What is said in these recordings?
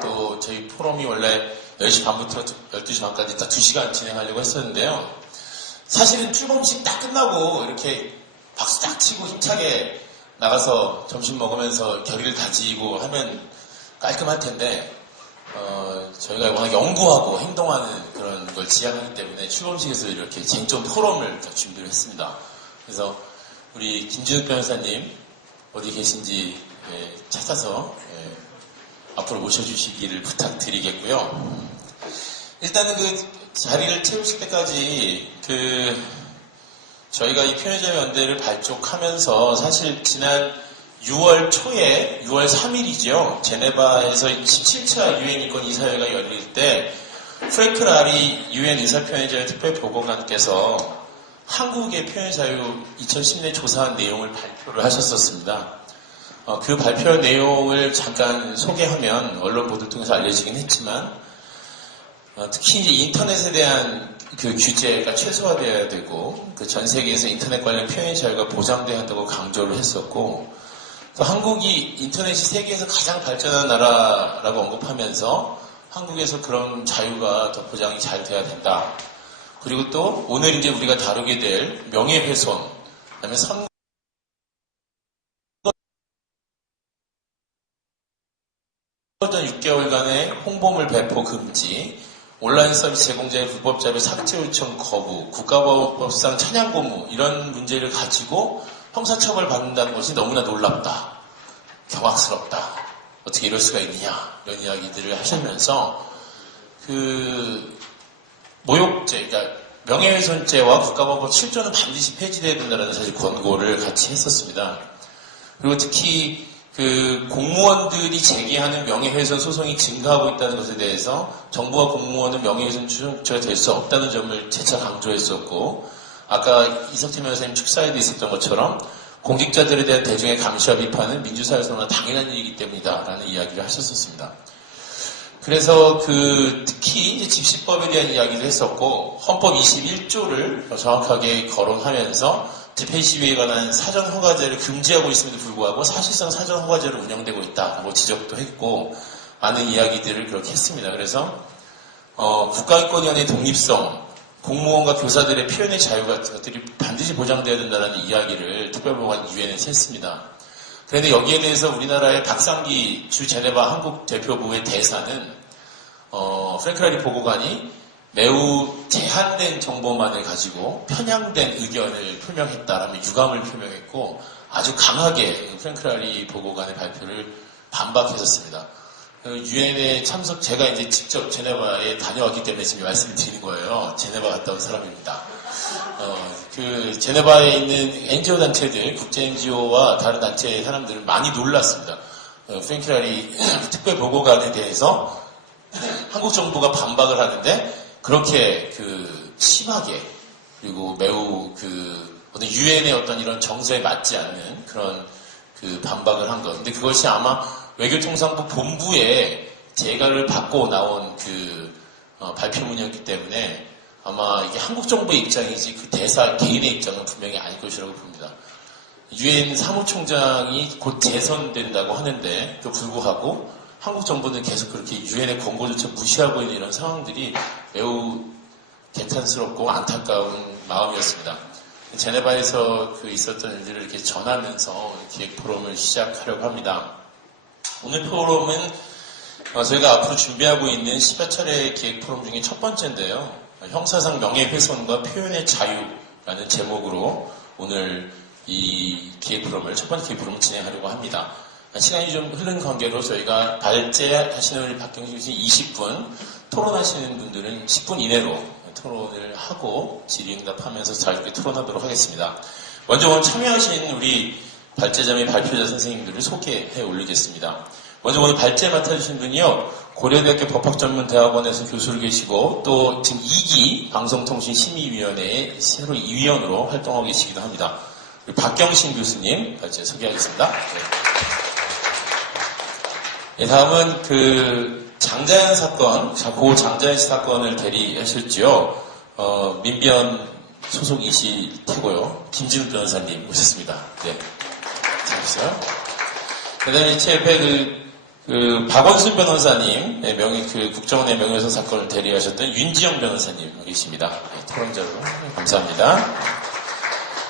또 저희 포럼이 원래 10시 반부터 12시 반까지 딱 2시간 진행하려고 했었는데요. 사실은 출범식 딱 끝나고 이렇게 박수 딱 치고 힘차게 나가서 점심 먹으면서 결의를 다지고 하면 깔끔할 텐데 저희가 워낙 연구하고 행동하는 그런 걸 지향하기 때문에 출범식에서 이렇게 쟁점 포럼을 준비를 했습니다. 그래서 우리 김진욱 변호사님 어디 계신지 찾아서 앞으로 모셔주시기를 부탁드리겠고요. 일단은 그 자리를 채우실 때까지 저희가 이 표현자연대를 발족하면서 사실 지난 6월 초에 6월 3일이죠. 제네바에서 17차 유엔 인권 이사회가 열릴 때 프랭크 라리 유엔 의사표현자유 특별보고관께서 한국의 표현자유 2010년 조사한 내용을 발표를 하셨었습니다. 그 발표 내용을 잠깐 소개하면 언론 보도를 통해서 알려지긴 했지만 특히 이제 인터넷에 대한 그 규제가 최소화되어야 되고 그 전 세계에서 인터넷 관련 표현의 자유가 보장돼야 한다고 강조를 했었고 또 한국이 인터넷이 세계에서 가장 발전한 나라라고 언급하면서 한국에서 그런 자유가 더 보장이 잘 돼야 된다. 그리고 또 오늘 이제 우리가 다루게 될 명예훼손, 그다음에 선거 6개월간의 홍보물 배포 금지, 온라인 서비스 제공자의 불법 자료 삭제 요청 거부, 국가보안법상 찬양 고무 이런 문제를 가지고 형사처벌 받는다는 것이 너무나 놀랍다, 경악스럽다, 어떻게 이럴 수가 있느냐 이런 이야기들을 하시면서 모욕죄, 그러니까 명예훼손죄와 국가보안법 7조는 반드시 폐지돼야 된다는 사실 권고를 같이 했었습니다. 그리고 특히 공무원들이 제기하는 명예훼손 소송이 증가하고 있다는 것에 대해서 정부와 공무원은 명예훼손 추정죄가 될 수 없다는 점을 재차 강조했었고, 아까 이석태 변호사님 축사에도 있었던 것처럼 공직자들에 대한 대중의 감시와 비판은 민주사회에서는 당연한 일이기 때문이다라는 이야기를 하셨었습니다. 그래서 특히 이제 집시법에 대한 이야기도 했었고, 헌법 21조를 정확하게 거론하면서 집회 시위에 관한 사전 허가제를 금지하고 있음에도 불구하고 사실상 사전 허가제로 운영되고 있다고 지적도 했고 많은 이야기들을 그렇게 했습니다. 그래서 국가인권위원회의 독립성, 공무원과 교사들의 표현의 자유 같은 것들이 반드시 보장되어야 된다는 이야기를 특별보고관 유엔에서 했습니다. 그런데 여기에 대해서 우리나라의 박상기 주 제네바 한국 대표부의 대사는 프랭크 라리 보고관이 매우 제한된 정보만을 가지고 편향된 의견을 표명했다라며 유감을 표명했고 아주 강하게 프랭크 라리 보고관의 발표를 반박했었습니다. 유엔에 참석, 제가 이제 직접 제네바에 다녀왔기 때문에 지금 말씀을 드리는 거예요. 제네바 갔다 온 사람입니다. 제네바에 있는 NGO 단체들, 국제 NGO와 다른 단체의 사람들은 많이 놀랐습니다. 프랭크 라리 특별보고관에 대해서 한국 정부가 반박을 하는데 그렇게 심하게 그리고 매우 어떤 유엔의 어떤 이런 정서에 맞지 않는 그런 반박을 한 것. 근데 그것이 아마 외교통상부 본부에 재가를 받고 나온 발표문이었기 때문에 아마 이게 한국 정부의 입장이지 그 대사 개인의 입장은 분명히 아닐 것이라고 봅니다. 유엔 사무총장이 곧 재선된다고 하는데 또 불구하고 한국 정부는 계속 그렇게 유엔의 권고조차 무시하고 있는 이런 상황들이 매우 개탄스럽고 안타까운 마음이었습니다. 제네바에서 있었던 일들을 이렇게 전하면서 기획 포럼을 시작하려고 합니다. 오늘 포럼은 저희가 앞으로 준비하고 있는 10여 차례 기획 포럼 중에 첫 번째인데요. 형사상 명예훼손과 표현의 자유라는 제목으로 오늘 이 기획 포럼을, 첫 번째 기획 포럼을 진행하려고 합니다. 시간이 좀 흐른 관계로 저희가 발제하시는 우리 박경식 씨 20분, 토론하시는 분들은 10분 이내로 토론을 하고 질의응답하면서 자유롭게 토론하도록 하겠습니다. 먼저 오늘 참여하신 우리 발제자 및 발표자 선생님들을 소개해 올리겠습니다. 먼저 오늘 발제 맡아주신 분이요, 고려대학교 법학전문대학원에서 교수로 계시고 또 지금 2기 방송통신심의위원회의 새로 2위원으로 활동하고 계시기도 합니다. 박경신 교수님 발제 소개하겠습니다. 네, 다음은 장자연 사건, 고 장자연 사건을 대리하셨지요. 민변 소속이실 테고요. 김진욱 변호사님 오셨습니다. 네. 잘하셨어요? 그 다음에 제 옆에 박원순 변호사님, 국정원의 명예훼손 사건을 대리하셨던 윤지영 변호사님 계십니다. 토론자로 감사합니다.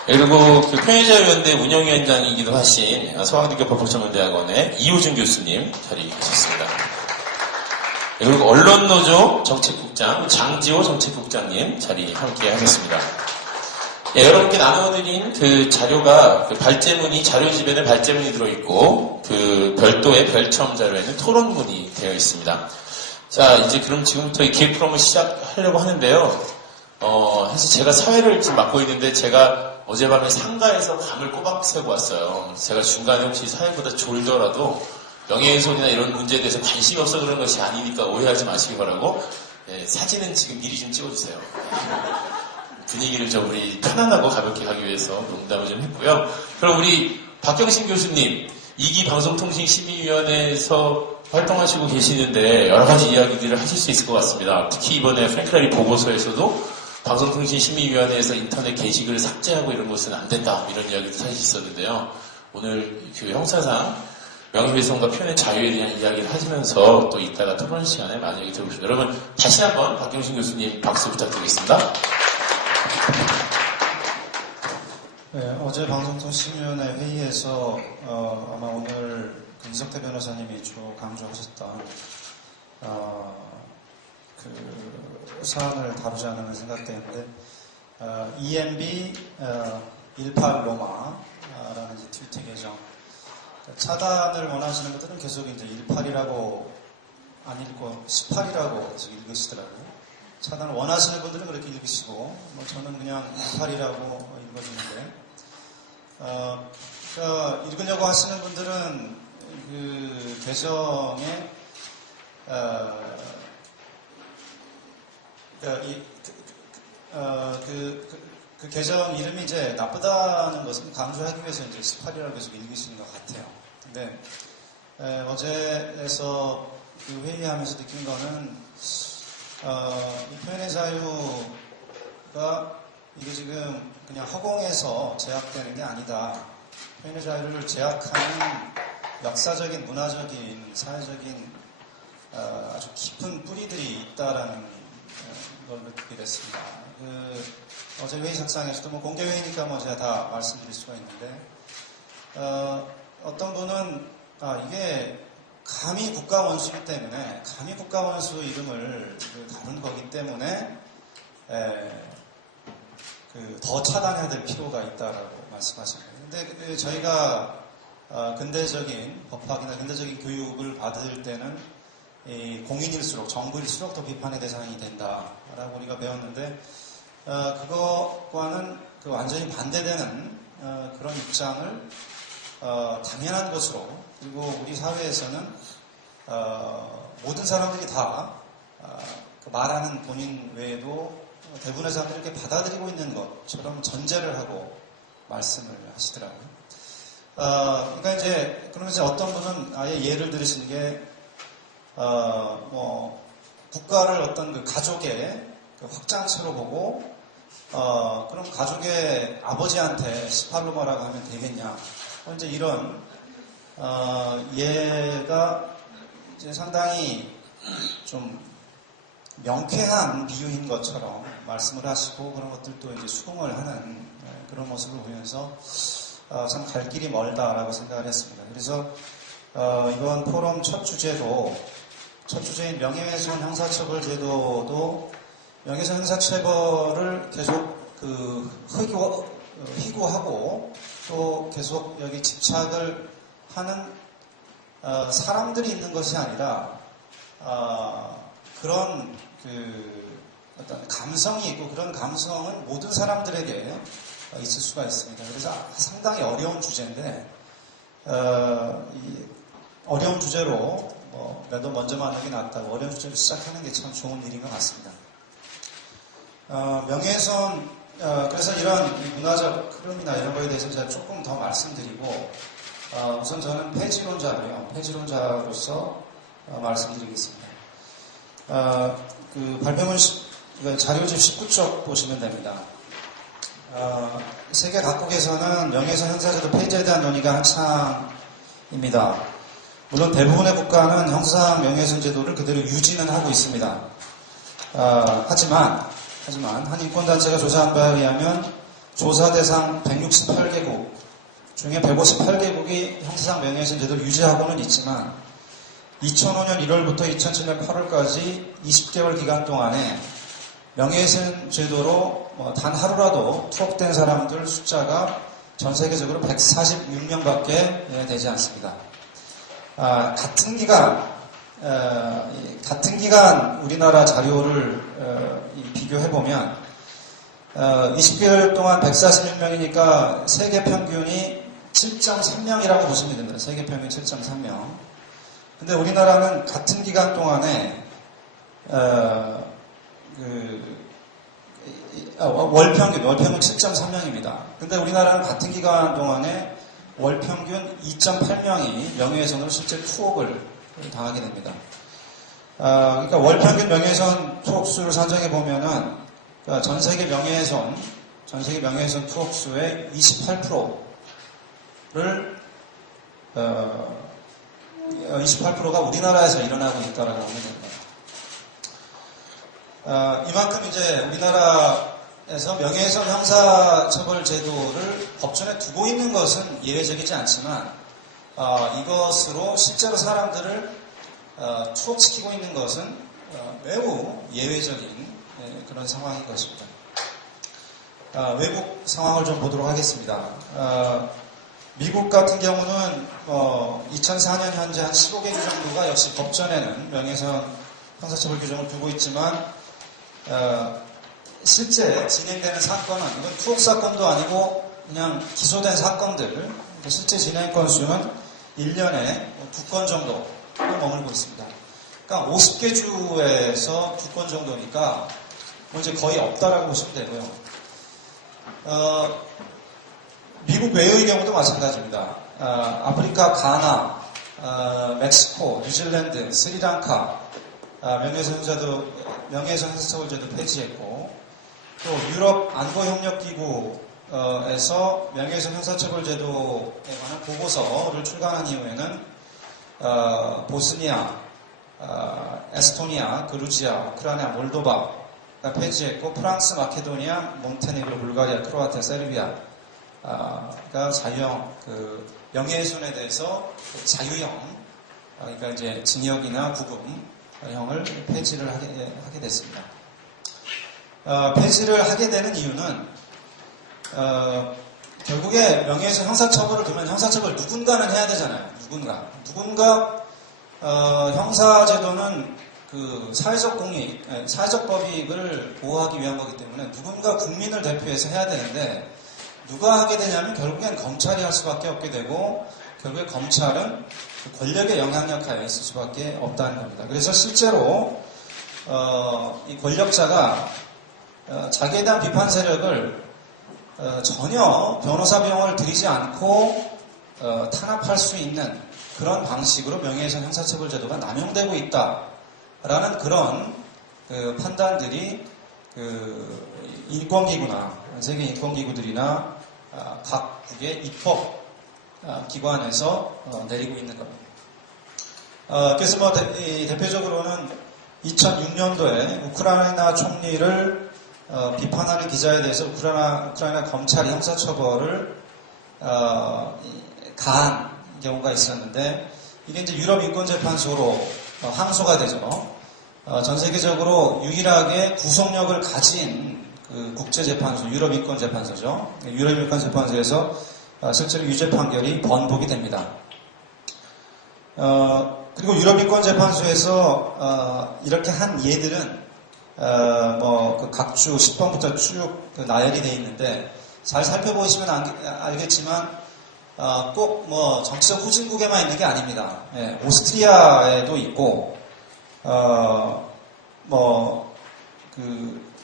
그리고 평화자유연대 운영위원장이기도 하신 서강대교 법학전문대학원의 이호준 교수님 자리하셨습니다. 그리고 언론노조 정책국장 장지호 정책국장님 자리 함께 하셨습니다. 여러분께 나눠드린 자료가 발제문이 자료집에는 발제문이 들어있고 별도의 별첨 자료에는 토론문이 되어 있습니다. 자, 이제 그럼 지금부터 이 기획 프로그램을 시작하려고 하는데요. 사실 제가 사회를 지금 맡고 있는데 제가 어젯밤에 상가에서 밤을 꼬박 새고 왔어요. 제가 중간에 혹시 사회보다 졸더라도 명예훼손이나 이런 문제에 대해서 관심이 없어 그런 것이 아니니까 오해하지 마시기 바라고 사진은 지금 미리 좀 찍어주세요. 분위기를 좀 우리 편안하고 가볍게 가기 위해서 농담을 좀 했고요. 그럼 우리 박경신 교수님 2기 방송통신심의위원회에서 활동하시고 계시는데 여러 가지 이야기들을 하실 수 있을 것 같습니다. 특히 이번에 프랭크라리 보고서에서도 방송통신심의위원회에서 인터넷 게시글을 삭제하고 이런 것은 안 된다 이런 이야기도 사실 있었는데요. 오늘 형사상 명예훼손과 표현의 자유에 대한 이야기를 하시면서 또 이따가 토론 시간에 많이 얘기 들어보시죠. 여러분 다시 한번 박경신 교수님 박수 부탁드리겠습니다. 네, 어제 방송통신위원회 회의에서 아마 오늘 김석태 변호사님이 주로 강조하셨던 사안을 다루지 않으면 생각되는데 EMB 18 로마라는 트위터 계정 차단을 원하시는 분들은 계속 이제 18이라고 안 읽고 18이라고 계속 읽으시더라고요. 차단을 원하시는 분들은 그렇게 읽으시고 뭐 저는 그냥 18이라고 읽어주는데 그러니까 읽으려고 하시는 분들은 그 계정에 그 계정 이름이 이제 나쁘다는 것을 강조하기 위해서 이제 18이라고 계속 읽으시는 것 같아요. 근데 어제에서 그 회의하면서 느낀 거는 이 표현의 자유가 이게 지금 그냥 허공에서 제약되는 게 아니다. 표현의 자유를 제약하는 역사적인, 문화적인, 사회적인 아주 깊은 뿌리들이 있다라는 걸 느끼게 됐습니다. 어제 회의석상에서도 뭐 공개회의니까 뭐 제가 다 말씀드릴 수가 있는데 어떤 분은 이게 감히 국가원수이기 때문에 감히 국가원수 이름을 다룬 거기 때문에 더 차단해야 될 필요가 있다라고 말씀하셨어요. 근데 저희가 근대적인 법학이나 근대적인 교육을 받을 때는 공인일수록 정부일수록 더 비판의 대상이 된다라고 우리가 배웠는데 그것과는 완전히 반대되는 그런 입장을 당연한 것으로 그리고 우리 사회에서는 모든 사람들이 다 말하는 본인 외에도 대부분의 사람들이 이렇게 받아들이고 있는 것처럼 전제를 하고 말씀을 하시더라고요. 그러니까 이제 그러면서 어떤 분은 아예 예를 들으시는 게 국가를 어떤 그 가족의 확장체로 보고 그럼 가족의 아버지한테 18로마라고 하면 되겠냐? 이제 이런 얘가 이제 상당히 좀 명쾌한 비유인 것처럼 말씀을 하시고 그런 것들도 이제 수긍을 하는 그런 모습을 보면서 참 갈 길이 멀다라고 생각을 했습니다. 그래서 이번 포럼 첫 주제인 명예훼손 형사처벌 제도도 명예훼손 형사처벌을 계속 희구하고 또 계속 여기 집착을 하는 사람들이 있는 것이 아니라 그런 어떤 감성이 있고 그런 감성은 모든 사람들에게 있을 수가 있습니다. 그래서 상당히 어려운 주제인데 이 어려운 주제로 나도 먼저 만나기 낫다고 어려운 주제로 시작하는 게 참 좋은 일인 것 같습니다. 명예훼손 그래서 이런 문화적 흐름이나 이런 거에 대해서 제가 조금 더 말씀드리고 우선 저는 폐지론자로서 말씀드리겠습니다. 발표문 자료집 19쪽 보시면 됩니다. 세계 각국에서는 명예훼손 형사제도 폐지에 대한 논의가 한창입니다. 물론 대부분의 국가는 형사상 명예훼손 제도를 그대로 유지는 하고 있습니다. 하지만 한 인권단체가 조사한 바에 의하면 조사 대상 168개국 중에 158개국이 형사상 명예훼손 제도를 유지하고는 있지만 2005년 1월부터 2007년 8월까지 20개월 기간 동안에 명예훼손 제도로 단 하루라도 투옥된 사람들 숫자가 전 세계적으로 146명밖에 되지 않습니다. 같은 기간 우리나라 자료를 비교해보면 20개월 동안 146명이니까 세계 평균이 7.3명이라고 보시면 됩니다. 세계 평균 7.3명. 근데 우리나라는 같은 기간 동안에 월평균 7.3명입니다. 근데 우리나라는 같은 기간 동안에 월평균 2.8명이 명예훼손으로 실제 투옥을 당하게 됩니다. 그러니까 월평균 명예훼손 투옥수를 산정해 보면은 그러니까 전 세계 명예훼손 투옥수의 28%를 28%가 우리나라에서 일어나고 있다라고 하면 됩니다. 이만큼 이제 우리나라에서 명예훼손 형사처벌 제도를 법전에 두고 있는 것은 예외적이지 않지만 이것으로 실제로 사람들을 투옥시키고 있는 것은 매우 예외적인 그런 상황인 것입니다. 외국 상황을 좀 보도록 하겠습니다. 미국 같은 경우는 2004년 현재 한 15개 주 정도가 역시 법전에는 명예훼손 형사처벌 규정을 두고 있지만 실제 진행되는 사건은 이건 투옥 사건도 아니고 그냥 기소된 사건들 실제 진행 건수는 1년에 2건 정도를 머물고 있습니다. 그러니까 50개 주에서 2건 정도니까 이제 거의 없다라고 보시면 되고요. 미국 외의 경우도 마찬가지입니다. 아프리카, 가나, 멕시코, 뉴질랜드, 스리랑카 명예훼손 형사처벌제도 폐지했고 또 유럽 안보협력기구에서 명예훼손 형사처벌제도에 관한 보고서를 출간한 이후에는 보스니아, 에스토니아, 그루지아, 우크라이나, 몰도바가 폐지했고 프랑스, 마케도니아, 몬테네그로, 불가리아, 크로아티아, 세르비아가 자유형 명예훼손에 대해서 자유형 그러니까 이제 징역이나 구금형을 폐지를 하게 됐습니다. 폐지를 하게 되는 이유는 결국에 명예훼손 형사처벌을 두면 형사처벌 누군가는 해야 되잖아요. 누군가 형사제도는 사회적 공익, 사회적 법익을 보호하기 위한 거기 때문에 누군가 국민을 대표해서 해야 되는데 누가 하게 되냐면 결국엔 검찰이 할 수밖에 없게 되고 결국에 검찰은 권력의 영향력 하에 있을 수밖에 없다는 겁니다. 그래서 실제로 이 권력자가 자기에 대한 비판 세력을 전혀 변호사 비용을 들이지 않고 탄압할 수 있는 그런 방식으로 명예훼손 형사처벌 제도가 남용되고 있다라는 그런 판단들이 인권기구나 세계 인권기구들이나 각국의 입법 기관에서 내리고 있는 겁니다. 그래서 대표적으로는 2006년도에 우크라이나 총리를 비판하는 기자에 대해서 우크라이나 검찰이 형사처벌을 가한 경우가 있었는데 이게 이제 유럽인권재판소로 항소가 되죠. 전 세계적으로 유일하게 구속력을 가진 국제재판소, 유럽인권재판소죠. 유럽인권재판소에서 실제로 유죄 판결이 번복이 됩니다. 그리고 유럽인권재판소에서 이렇게 한 예들은 각주 10번부터 쭉 나열이 되어 있는데 잘 살펴보시면 알겠지만 꼭 정치적 후진국에만 있는 게 아닙니다. 오스트리아에도 있고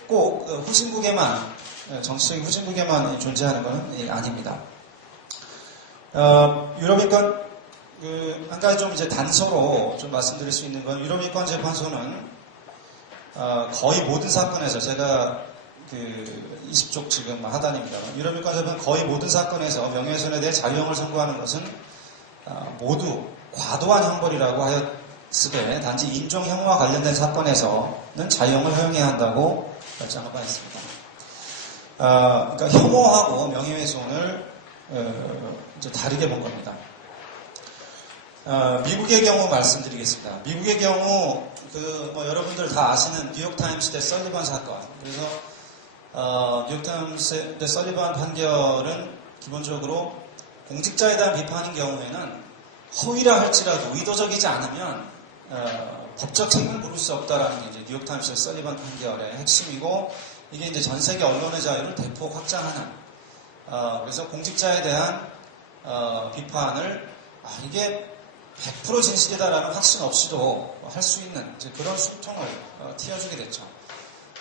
꼭 후진국에만 정치적인 후진국에만 존재하는 것은 아닙니다. 유럽인권 한 가지 좀 이제 단서로 좀 말씀드릴 수 있는 건 유럽인권재판소는 거의 모든 사건에서 제가 20쪽 지금 하단입니다. 유럽인권재판은 거의 모든 사건에서 명예훼손에 대해 자유형을 선고하는 것은 모두 과도한 형벌이라고 하였으되 단지 인종혐오와 관련된 사건에서는 자유형을 허용해야 한다고 결정한 바 있습니다. 그러니까 혐오하고 명예훼손을 이제 다르게 본 겁니다. 미국의 경우 말씀드리겠습니다. 미국의 경우 여러분들 다 아시는 뉴욕타임스 대 설리반 사건. 그래서 뉴욕타임스 대 설리반 판결은 기본적으로 공직자에 대한 비판인 경우에는 허위라 할지라도 의도적이지 않으면 법적 책임을 물을 수 없다라는 게 이제 뉴욕타임스 대 설리반 판결의 핵심이고, 이게 이제 전 세계 언론의 자유를 대폭 확장하는, 그래서 공직자에 대한 비판을 이게 100% 진실이다라는 확신 없이도 할 수 있는 이제 그런 숨통을 틔워주게 됐죠.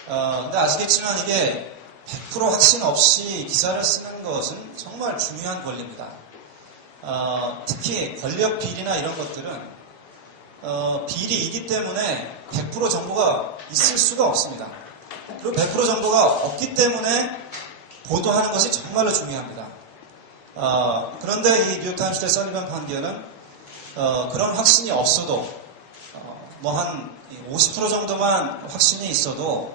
근데 아시겠지만 이게 100% 확신 없이 기사를 쓰는 것은 정말 중요한 권리입니다. 특히 권력 비리나 이런 것들은 비리이기 때문에 100% 정보가 있을 수가 없습니다. 그리고 100% 정보가 없기 때문에 보도하는 것이 정말로 중요합니다. 그런데 이 뉴욕타임스 대 설리반 판결은 그런 확신이 없어도 뭐 한 50% 정도만 확신이 있어도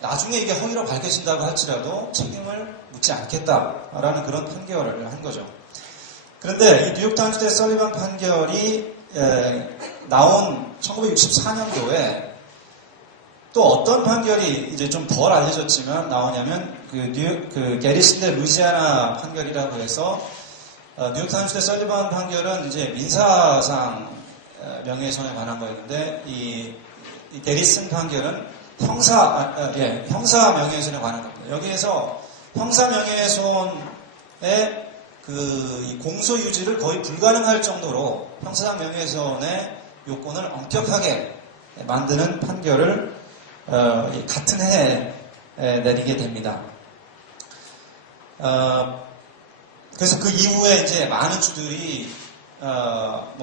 나중에 이게 허위로 밝혀진다고 할지라도 책임을 묻지 않겠다라는 그런 판결을 한 거죠. 그런데 이 뉴욕타임스 대 설리반 판결이 나온 1964년도에 또 어떤 판결이 이제 좀 덜 알려졌지만 나오냐면 그 게리슨 대 루이지아나 판결이라고 해서 뉴욕타임스 대 설리반 판결은 이제 민사상 명예훼손에 관한 거였는데 이 게리슨 판결은 형사 명예훼손에 관한 겁니다. 여기에서 형사 명예훼손의 이 공소 유지를 거의 불가능할 정도로 형사상 명예훼손의 요건을 엄격하게 만드는 판결을 같은 해에 내리게 됩니다. 그래서 그 이후에 이제 많은 주들이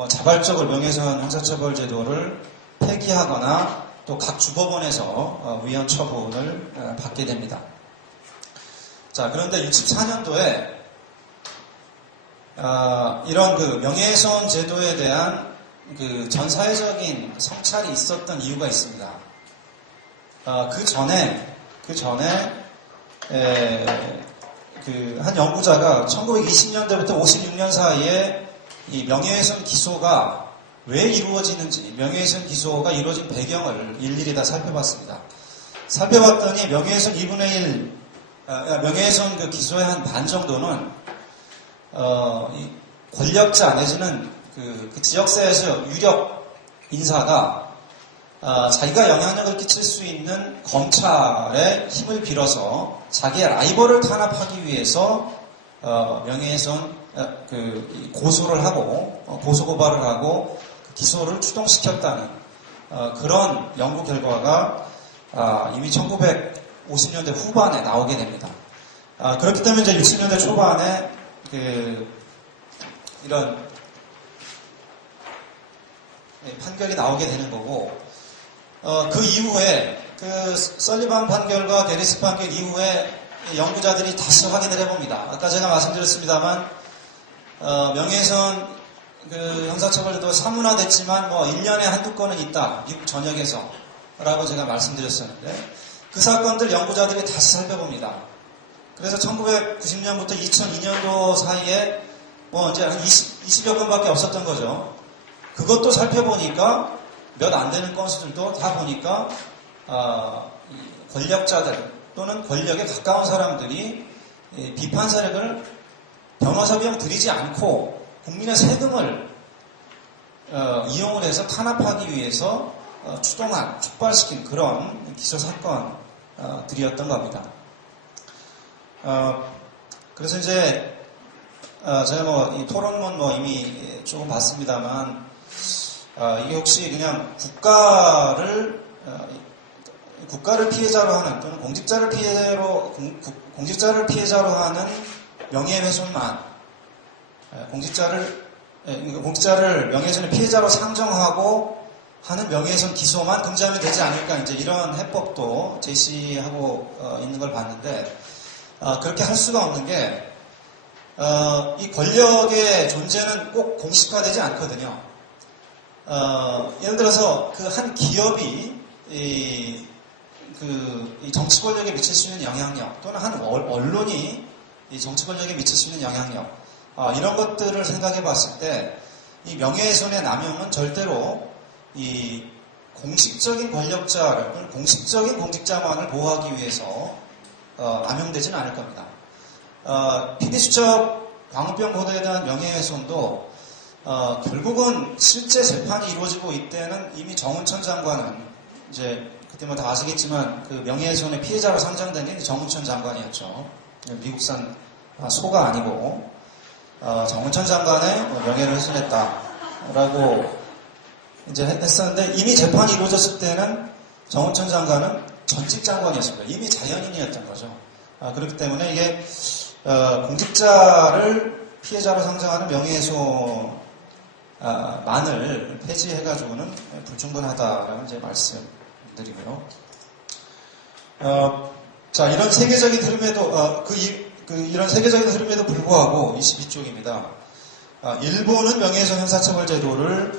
자발적으로 명예훼손 형사처벌 제도를 폐기하거나 또 각 주법원에서 위헌 처분을 받게 됩니다. 자, 그런데 64년도에 이런 그 명예훼손 제도에 대한 그 전 사회적인 성찰이 있었던 이유가 있습니다. 그 전에 한 연구자가 1920년대부터 56년 사이에 이 명예훼손 기소가 왜 이루어지는지, 명예훼손 기소가 이루어진 배경을 일일이 다 살펴봤습니다. 살펴봤더니 명예훼손 2분의 1, 명예훼손 그 기소의 한 반 정도는 이 권력자 내지는 그 지역사회에서 유력 인사가 자기가 영향력을 끼칠 수 있는 검찰의 힘을 빌어서 자기의 라이벌을 탄압하기 위해서 명예훼손 고소를 하고 고소고발을 하고 기소를 추동시켰다는 그런 연구 결과가 이미 1950년대 후반에 나오게 됩니다. 그렇기 때문에 이제 60년대 초반에 이런 판결이 나오게 되는 거고, 그 이후에 그 설리반 판결과 게리슨 판결 이후에 연구자들이 다시 확인을 해봅니다. 아까 제가 말씀드렸습니다만 명예훼손 형사처벌제도가 사문화됐지만 1년에 한두 건은 있다. 미국 전역에서 라고 제가 말씀드렸었는데 그 사건들 연구자들이 다시 살펴봅니다. 그래서 1990년부터 2002년도 사이에 이제 한 20여 건밖에 없었던 거죠. 그것도 살펴보니까 몇 안 되는 건수들도 다 보니까 권력자들 또는 권력에 가까운 사람들이 비판 세력을 변호사 비용 들이지 않고 국민의 세금을 이용을 해서 탄압하기 위해서 촉발시킨 그런 기소 사건들이었던 겁니다. 그래서 이제 제가 이 토론문 이미 조금 봤습니다만 이게 혹시 그냥 국가를 피해자로 하는 또는 공직자를 피해자로 하는 명예훼손만 공직자를 명예훼손의 피해자로 상정하고 하는 명예훼손 기소만 금지하면 되지 않을까, 이제 이런 해법도 제시하고 있는 걸 봤는데 그렇게 할 수가 없는 게 이 권력의 존재는 꼭 공식화되지 않거든요. 예를 들어서 그 한 기업이 이 정치 권력에 미칠 수 있는 영향력, 또는 한 언론이 이 정치 권력에 미칠 수 있는 영향력, 이런 것들을 생각해 봤을 때 이 명예훼손의 남용은 절대로 이 공식적인 권력자를 또는 공식적인 공직자만을 보호하기 위해서 남용되지는 않을 겁니다. PD수첩 광우병 보도에 대한 명예훼손도 결국은 실제 재판이 이루어지고 이때는 이미 정운천 장관은 이제 그때 뭐 다 아시겠지만 그 명예훼손의 피해자로 상정된 게 정운천 장관이었죠. 미국산 소가 아니고 정운천 장관의 명예를 훼손했다라고 이제 했었는데, 이미 재판이 이루어졌을 때는 정운천 장관은 전직 장관이었습니다. 이미 자연인이었던 거죠. 그렇기 때문에 이게 공직자를 피해자로 상정하는 명예훼손만을 폐지해가지고는 불충분하다라는 이제 말씀드리고요. 자, 이런 세계적인 흐름에도 이런 세계적인 흐름에도 불구하고 22쪽입니다. 일본은 명예훼손 형사처벌 제도를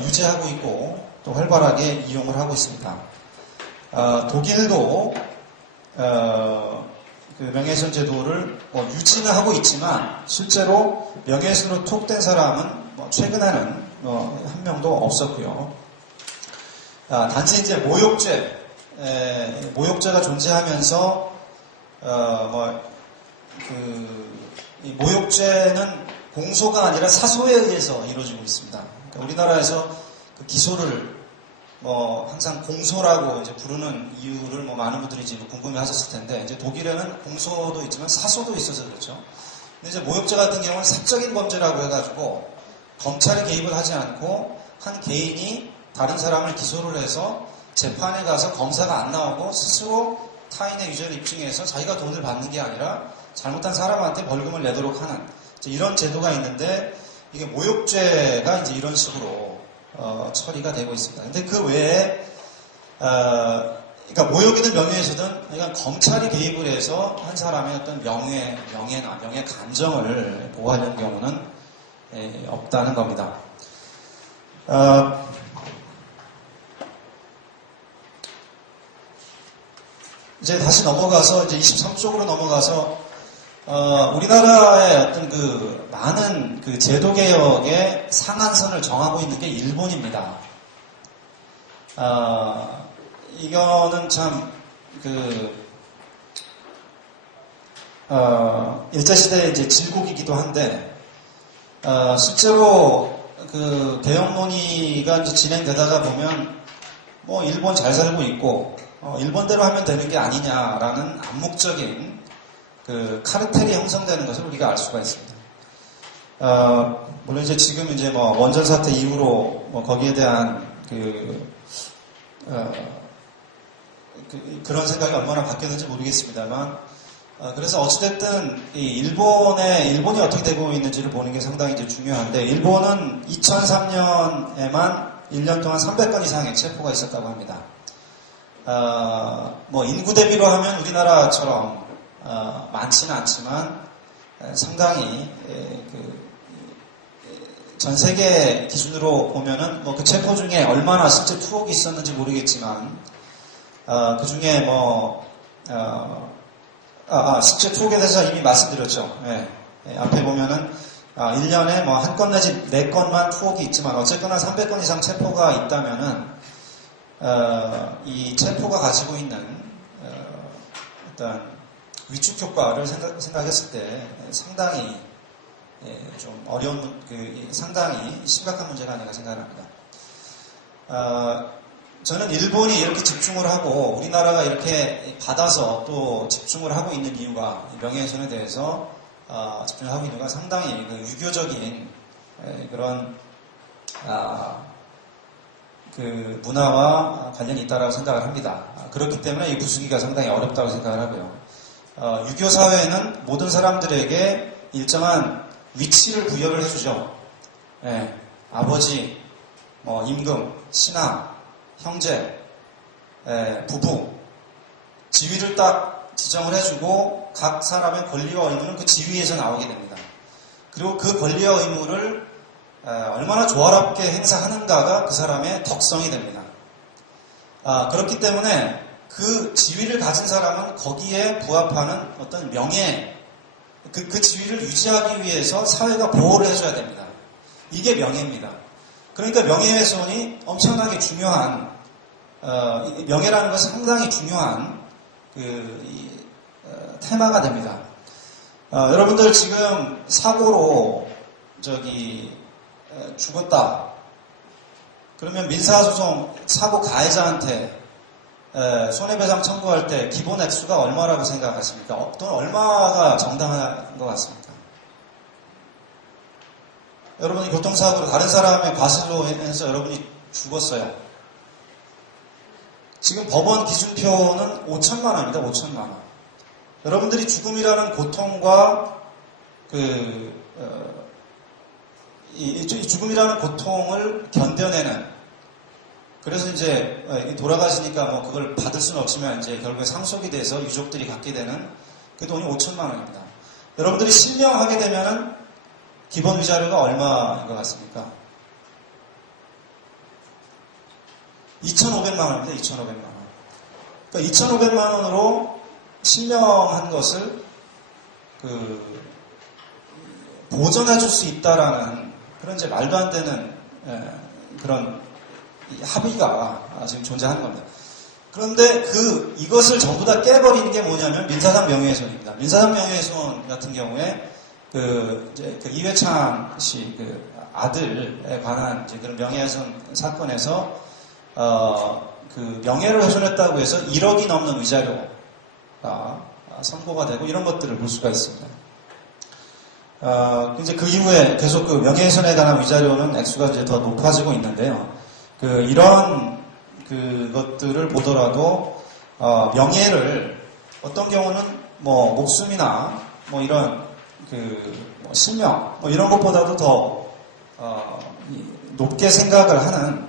유지하고 있고 또 활발하게 이용을 하고 있습니다. 독일도 그 명예훼손 제도를 유지는 하고 있지만 실제로 명예훼손으로 톡된 사람은 최근에는 한 명도 없었고요. 단지 이제 모욕죄가 존재하면서 이 모욕죄는 공소가 아니라 사소에 의해서 이루어지고 있습니다. 그러니까 우리나라에서 그 기소를 항상 공소라고 이제 부르는 이유를 많은 분들이 이제 궁금해 하셨을 텐데, 이제 독일에는 공소도 있지만 사소도 있어서 그렇죠. 근데 이제 모욕죄 같은 경우는 사적인 범죄라고 해가지고 검찰이 개입을 하지 않고 한 개인이 다른 사람을 기소를 해서 재판에 가서 검사가 안 나오고 스스로 타인의 유죄를 입증해서 자기가 돈을 받는 게 아니라 잘못한 사람한테 벌금을 내도록 하는 이런 제도가 있는데, 이게 모욕죄가 이제 이런 식으로 처리가 되고 있습니다. 근데 그 외에 그러니까 모욕이든 명예훼손이든 그러니까 검찰이 개입을 해서 한 사람의 어떤 명예나 명예 감정을 보호하려는 경우는 없다는 겁니다. 이제 다시 넘어가서 이제 23쪽으로 넘어가서 우리나라의 어떤 그 많은 그 제도 개혁의 상한선을 정하고 있는 게 일본입니다. 이거는 참 일제시대의 이제 질곡이기도 한데, 실제로 그 개혁 논의가 이제 진행되다가 보면 일본 잘 살고 있고 일본대로 하면 되는 게 아니냐라는 암묵적인 그 카르텔이 형성되는 것을 우리가 알 수가 있습니다. 물론 이제 지금 이제 원전 사태 이후로 거기에 대한 그런 생각이 얼마나 바뀌었는지 모르겠습니다만, 그래서 어찌됐든 일본이 어떻게 되고 있는지를 보는 게 상당히 이제 중요한데, 일본은 2003년에만 1년 동안 300건 이상의 체포가 있었다고 합니다. 인구 대비로 하면 우리나라처럼 많지는 않지만 상당히 전 세계 기준으로 보면은 그 체포 중에 얼마나 실제 투옥이 있었는지 모르겠지만 그 중에 실제 투옥에 대해서 이미 말씀드렸죠. 앞에 보면은 1년에 한 건 내지 4건만 투옥이 있지만 어쨌거나 300건 이상 체포가 있다면은 이 체포가 가지고 있는 어떤 위축 효과를 생각했을 때 상당히 좀 어려운, 상당히 심각한 문제가 아닌가 생각합니다. 저는 일본이 이렇게 집중을 하고 우리나라가 이렇게 받아서 또 집중을 하고 있는 이유가, 명예훼손에 대해서 집중을 하고 있는 이유가 상당히 유교적인 그런 그 문화와 관련이 있다고 생각을 합니다. 그렇기 때문에 이 부수기가 상당히 어렵다고 생각을 하고요. 유교 사회는 모든 사람들에게 일정한 위치를 부여를 해주죠. 아버지, 임금, 신하, 형제, 부부, 지위를 딱 지정을 해주고 각 사람의 권리와 의무는 그 지위에서 나오게 됩니다. 그리고 그 권리와 의무를 얼마나 조화롭게 행사하는가가 그 사람의 덕성이 됩니다. 그렇기 때문에 그 지위를 가진 사람은 거기에 부합하는 어떤 명예, 그 지위를 유지하기 위해서 사회가 보호를 해줘야 됩니다. 이게 명예입니다. 그러니까 명예훼손이 엄청나게 중요한, 명예라는 것은 상당히 중요한 테마가 됩니다. 여러분들 지금 사고로 죽었다. 그러면 민사소송 사고 가해자한테 손해배상 청구할 때 기본 액수가 얼마라고 생각하십니까? 돈 얼마가 정당한 것 같습니까? 여러분이 교통사고로 다른 사람의 과실로 해서 여러분이 죽었어요. 지금 법원 기준표는 5천만 원입니다. 5천만 원. 여러분들이 죽음이라는 고통과 이 죽음이라는 고통을 견뎌내는, 그래서 이제 돌아가시니까 뭐 그걸 받을 수는 없지만 이제 결국에 상속이 돼서 유족들이 갖게 되는 그 돈이 5천만 원입니다. 여러분들이 실명하게 되면은 기본 위자료가 얼마인 것 같습니까? 2,500만 원입니다. 2,500만 원. 그러니까 2,500만 원으로 실명한 것을 보전해 줄 수 있다라는 그런 이제 말도 안 되는 그런 합의가 지금 존재하는 겁니다. 그런데 이것을 전부 다 깨버리는 게 뭐냐면 민사상 명예훼손입니다. 민사상 명예훼손 같은 경우에 이회창 씨 아들에 관한 이제 그런 명예훼손 사건에서 명예를 훼손했다고 해서 1억이 넘는 위자료가 선고가 되고 이런 것들을 볼 수가 있습니다. 이제 그 이후에 계속 명예훼손에 관한 위자료는 액수가 이제 더 높아지고 있는데요. 이런 것들을 보더라도 명예를 어떤 경우는 뭐 목숨이나 뭐 이런 실명 뭐 이런 것보다도 더 높게 생각을 하는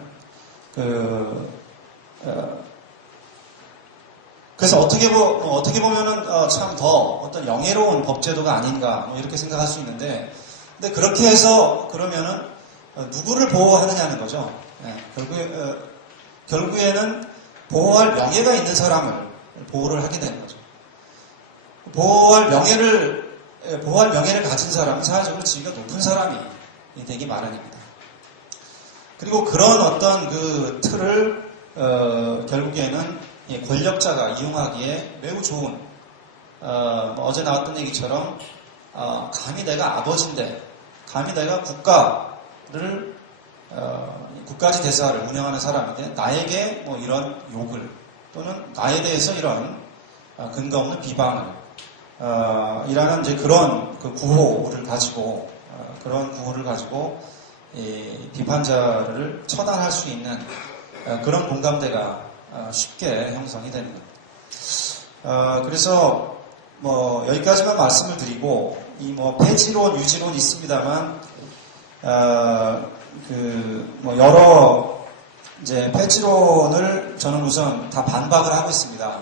그래서 어떻게 보면은 참 더 어떤 영예로운 법제도가 아닌가 뭐 이렇게 생각할 수 있는데, 근데 그렇게 해서 그러면은 누구를 보호하느냐는 거죠. 결국에는 보호할 명예가 있는 사람을 보호를 하게 되는 거죠. 보호할 명예를 가진 사람은 사회적으로 지위가 높은 사람이 되기 마련입니다. 그리고 그런 어떤 틀을 결국에는 권력자가 이용하기에 매우 좋은, 어제 나왔던 얘기처럼 감히 내가 아버지인데, 감히 내가 국가지 대사를 운영하는 사람인데 나에게 뭐 이런 욕을 또는 나에 대해서 이런 근거 없는 비방을 이라는 이제 그런 구호를 가지고 비판자를 처단할 수 있는 그런 공감대가 쉽게 형성이 되는 겁니다. 그래서 뭐 여기까지만 말씀을 드리고 이 뭐 폐지론, 유지론이 있습니다만 뭐 여러 이제 폐지론을 저는 우선 다 반박을 하고 있습니다.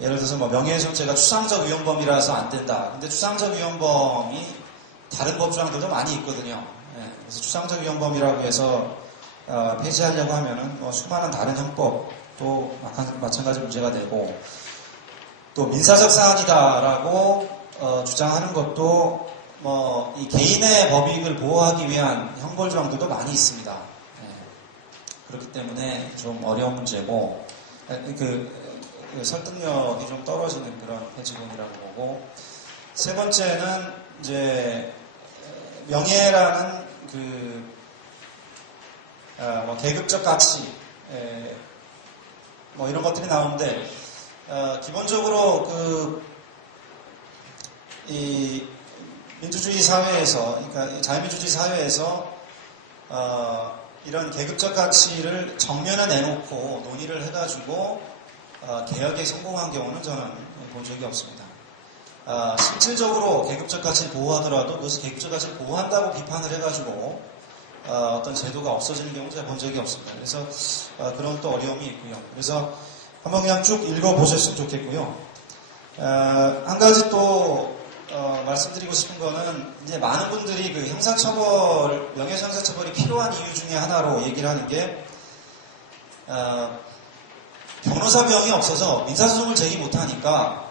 예를 들어서 뭐 명예훼손죄가 추상적 위헌범이라서 안 된다. 근데 추상적 위헌범이 다른 법조항들도 많이 있거든요. 그래서 추상적 위헌범이라고 해서 폐지하려고 하면은 뭐 수많은 다른 형법도 마찬가지 문제가 되고, 또 민사적 사안이다라고 주장하는 것도 뭐 이 개인의 법익을 보호하기 위한 형벌조항들도 많이 있습니다. 그렇기 때문에 좀 어려운 문제고 설득력이 좀 떨어지는 그런 폐지론이라고 보고, 세 번째는 이제 명예라는 뭐 계급적 가치 뭐 이런 것들이 나오는데, 기본적으로 이 민주주의 사회에서, 그러니까 자유민주주의 사회에서 이런 계급적 가치를 정면에 내놓고 논의를 해가지고 개혁에 성공한 경우는 저는 본 적이 없습니다. 실질적으로 계급적 가치를 보호하더라도 그것을 계급적 가치를 보호한다고 비판을 해가지고 어떤 제도가 없어지는 경우는 제가 본 적이 없습니다. 그래서 그런 또 어려움이 있고요. 그래서 한번 그냥 쭉 읽어보셨으면 좋겠고요. 한 가지 또 말씀드리고 싶은 거는 이제 많은 분들이 그 형사처벌, 명예훼손 형사처벌이 필요한 이유 중에 하나로 얘기를 하는 게 변호사 병이 없어서 민사소송을 제기 못하니까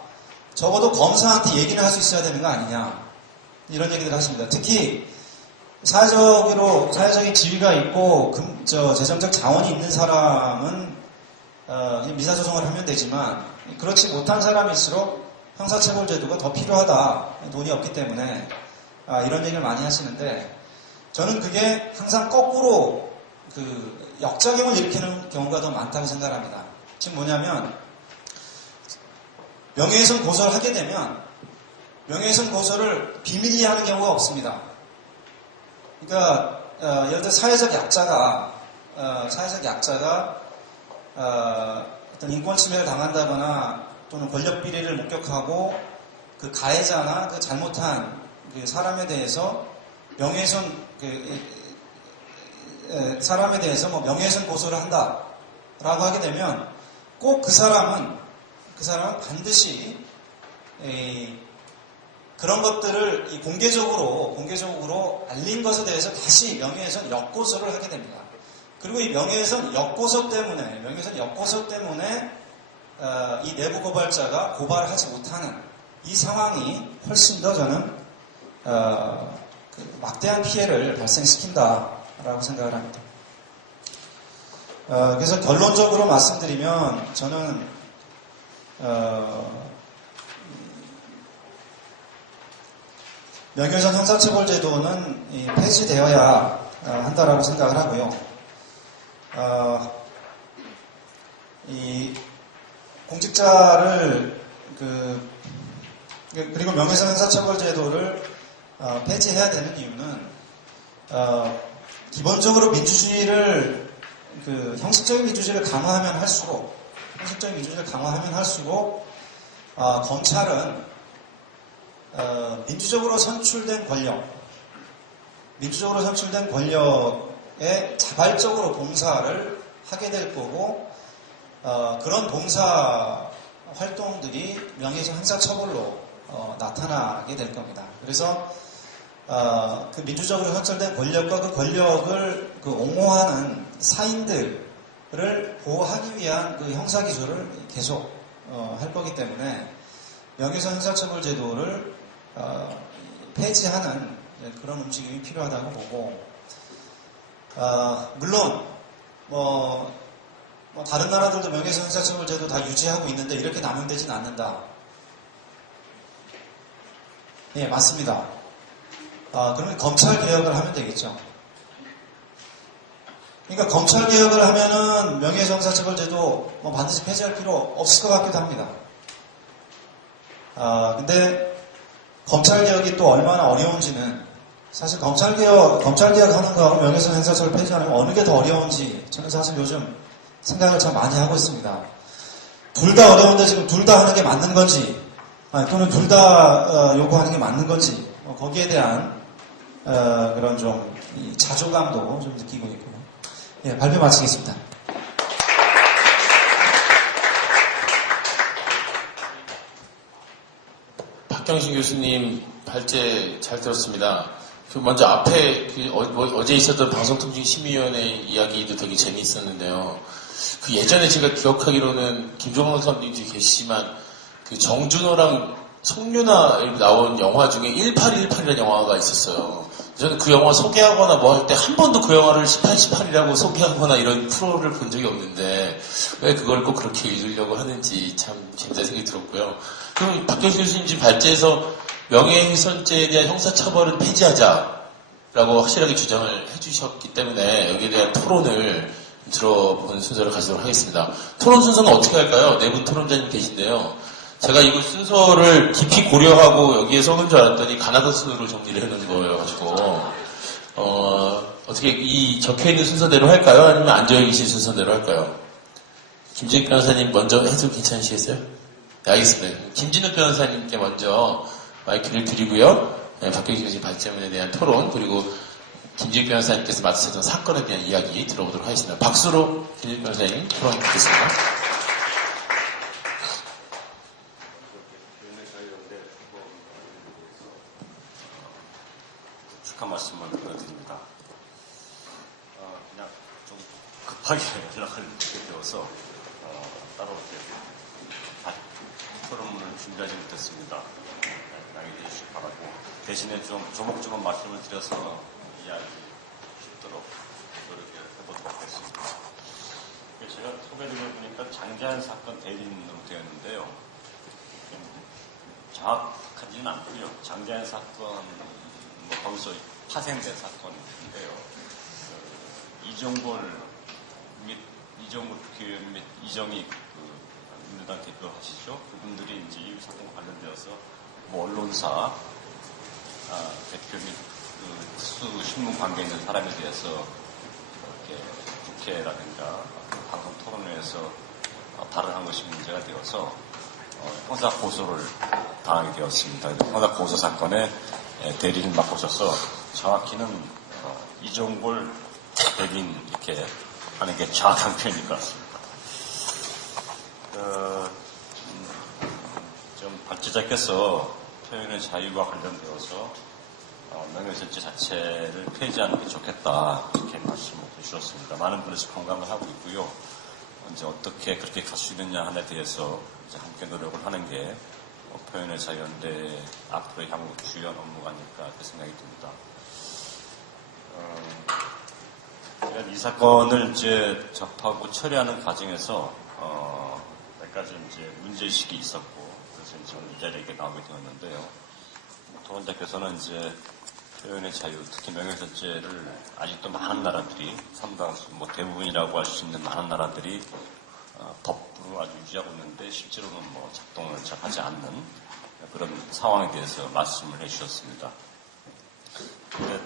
적어도 검사한테 얘기를 할 수 있어야 되는 거 아니냐 이런 얘기들 하십니다. 특히 사회적인 지위가 있고 재정적 자원이 있는 사람은 민사소송을 하면 되지만 그렇지 못한 사람일수록 형사처벌제도가 더 필요하다. 돈이 없기 때문에 이런 얘기를 많이 하시는데 저는 그게 항상 거꾸로 그 역작용을 일으키는 경우가 더 많다고 생각합니다. 지금 뭐냐면 명예훼손 고소를 하게 되면 명예훼손 고소를 비밀리에 하는 경우가 없습니다. 그러니까 예를 들어 사회적 약자가 어떤 인권 침해를 당한다거나 또는 권력 비리를 목격하고 그 가해자나 그 잘못한 그 사람에 대해서 명예훼손 고소를 한다라고 하게 되면 꼭 그 사람은 반드시 그런 것들을 공개적으로 알린 것에 대해서 다시 명예훼손 역고소를 하게 됩니다. 그리고 이 명예훼손 역고소 때문에 이 내부 고발자가 고발을 하지 못하는 이 상황이 훨씬 더 저는 막대한 피해를 발생시킨다라고 생각을 합니다. 그래서 결론적으로 말씀드리면 저는 명예훼손 형사처벌제도는 폐지되어야 한다라고 생각을 하고요. 이 공직자를 그리고 명예훼손 형사처벌제도를 폐지해야 되는 이유는 기본적으로 민주주의를 형식적인 민주주의를 강화하면 할수록 검찰은 민주적으로 선출된 권력에 자발적으로 봉사를 하게 될 거고 그런 봉사 활동들이 명예훼손 형사처벌로 나타나게 될 겁니다. 그래서 그 민주적으로 선출된 권력과 그 권력을 옹호하는 사인들을 보호하기 위한 그 형사기소를 계속 할 거기 때문에 명예훼손 형사처벌제도를 폐지하는 그런 움직임이 필요하다고 보고 물론 다른 나라들도 명예훼손 형사처벌제도 다 유지하고 있는데 이렇게 남용되진 않는다. 예, 맞습니다. 그러면 검찰 개혁을 하면 되겠죠. 그러니까 검찰 개혁을 하면은 명예훼손 형사처벌제도 반드시 폐지할 필요 없을 것 같기도 합니다. 근데 검찰 개혁이 또 얼마나 어려운지는 사실 검찰 개혁하는 거하고 명예훼손 형사처벌 폐지하는 거 어느 게 더 어려운지 저는 사실 요즘 생각을 참 많이 하고 있습니다. 둘 다 어려운데 지금 둘 다 하는 게 맞는 건지 또는 둘 다 요구하는 게 맞는 건지 거기에 대한 그런 좀 자조감도 좀 느끼고 있고요. 예, 발표 마치겠습니다. 박경신 교수님 발제 잘 들었습니다. 먼저 앞에 어제 있었던 방송통신심의위원회 이야기도 되게 재미있었는데요. 예전에 제가 기억하기로는 김종환 선생님도 계시지만 정준호랑 송윤아 나온 영화 중에 1818이라는 영화가 있었어요. 저는 그 영화 소개하거나 뭐 할 때 한 번도 그 영화를 1818이라고 소개하거나 이런 프로를 본 적이 없는데 왜 그걸 꼭 그렇게 읽으려고 하는지 참 재밌다는 생각이 들었고요. 그럼 박경신 교수님 지금 발제에서 명예훼손죄에 대한 형사처벌은 폐지하자라고 확실하게 주장을 해주셨기 때문에 여기에 대한 토론을 들어보는 순서를 가지도록 하겠습니다. 토론 순서는 어떻게 할까요? 네 분 토론자님 계신데요. 제가 이거 순서를 깊이 고려하고 여기에 써놓은 줄 알았더니 가나다 순으로 정리를 해놓은 거여가지고 어떻게 이 적혀있는 순서대로 할까요? 아니면 앉아계신 순서대로 할까요? 김진욱 변호사님 먼저 해도 괜찮으시겠어요? 네, 알겠습니다. 김진욱 변호사님께 먼저 마이크를 드리고요. 네, 박경신 교수님 발제문에 대한 토론 그리고 김진욱 변호사님께서 맡으셨던 사건에 대한 이야기 들어보도록 하겠습니다. 박수로 김진욱 변호사님 토론 듣겠습니다. 급하게 연락을 드리게 되어서 따로 이렇게 토론문을 준비하지 못했습니다. 양해해 주시기 바라고 대신에 좀 조목조목 말씀을 드려서 이해하기 쉽도록 노력해 보도록 하겠습니다. 제가 소개드려 보니까 장자연 사건 대리인으로 되어 있는데요. 정확하지는 않고요. 장자연 사건 뭐 거기서 파생된 사건인데요. 이종골 국회의원 및 이정희 민주당 대표 하시죠. 그분들이 이제 이 사건과 관련되어서 뭐 언론사 대표 및 특수 신문 관계에 있는 사람에 대해서 이렇게 국회라든가 방송 토론회에서 발언한 것이 문제가 되어서 형사 고소를 당하게 되었습니다. 형사 고소 사건에 대리인을 맡고셔서 정확히는 이종골 대리인 이렇게 하는 게 정확한 표현일 것 같습니다. 좀 발제자께서 표현의 자유와 관련되어서 명예훼손죄 자체를 폐지하는 게 좋겠다 이렇게 말씀을 해주셨습니다. 많은 분들이 공감을 하고 있고요. 이제 어떻게 그렇게 갈 수 있느냐 하나에 대해서 이제 함께 노력을 하는 게 표현의 자유연대 앞으로의 향후 주요한 업무가 아닐까 그렇게 생각이 듭니다. 이 사건을 이제 접하고 처리하는 과정에서 몇 가지 이제 문제의식이 있었고 그래서 이제 이 자리에 이렇게 나오게 되었는데요. 토론자께서는 이제 표현의 자유, 특히 명예훼손죄를 아직도 많은 나라들이 상당수 뭐 대부분이라고 할 수 있는 많은 나라들이 법으로 아주 유지하고 있는데 실제로는 뭐 작동을 잘 하지 않는 그런 상황에 대해서 말씀을 해주셨습니다. 근데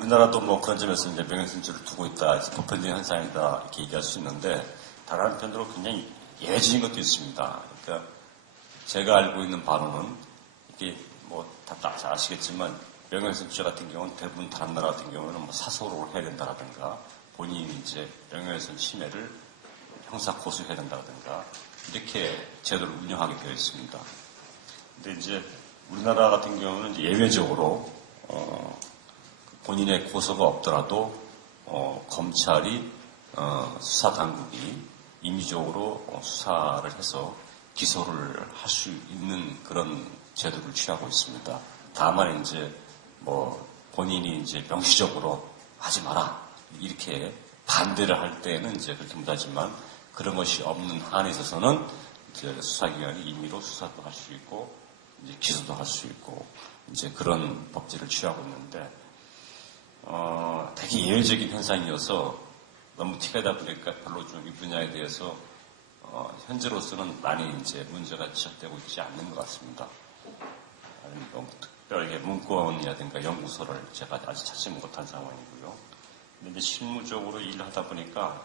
우리나라도 뭐 그런 점에서 이제 명예훼손죄를 두고 있다, 보편적인 현상이다 이렇게 얘기할 수 있는데 다른 한편으로 굉장히 예외적인 것도 있습니다. 그러니까 제가 알고 있는 바로는 이게 뭐 다 잘 아시겠지만 명예훼손죄 같은 경우는 대부분 다른 나라 같은 경우는 뭐 사소로 해야 된다라든가 본인이 이제 명예훼손 침해를 형사 고소해야 된다라든가 이렇게 제도를 운영하게 되어 있습니다. 근데 이제 우리나라 같은 경우는 이제 예외적으로 본인의 고소가 없더라도 검찰이 수사 당국이 임의적으로 수사를 해서 기소를 할 수 있는 그런 제도를 취하고 있습니다. 다만 이제 뭐 본인이 이제 명시적으로 하지 마라 이렇게 반대를 할 때는 이제 그렇게 못하지만 그런 것이 없는 한에 있어서는 이제 수사기관이 임의로 수사도 할 수 있고 이제 기소도 할 수 있고 이제 그런 법제를 취하고 있는데 되게 예외적인 현상이어서 너무 티가 나 보니까 별로 좀 이 분야에 대해서 현재로서는 많이 이제 문제가 지적되고 있지 않는 것 같습니다. 너무 특별하게 문건이라든가 연구소를 제가 아직 찾지 못한 상황이고요. 근데 이제 실무적으로 일을 하다 보니까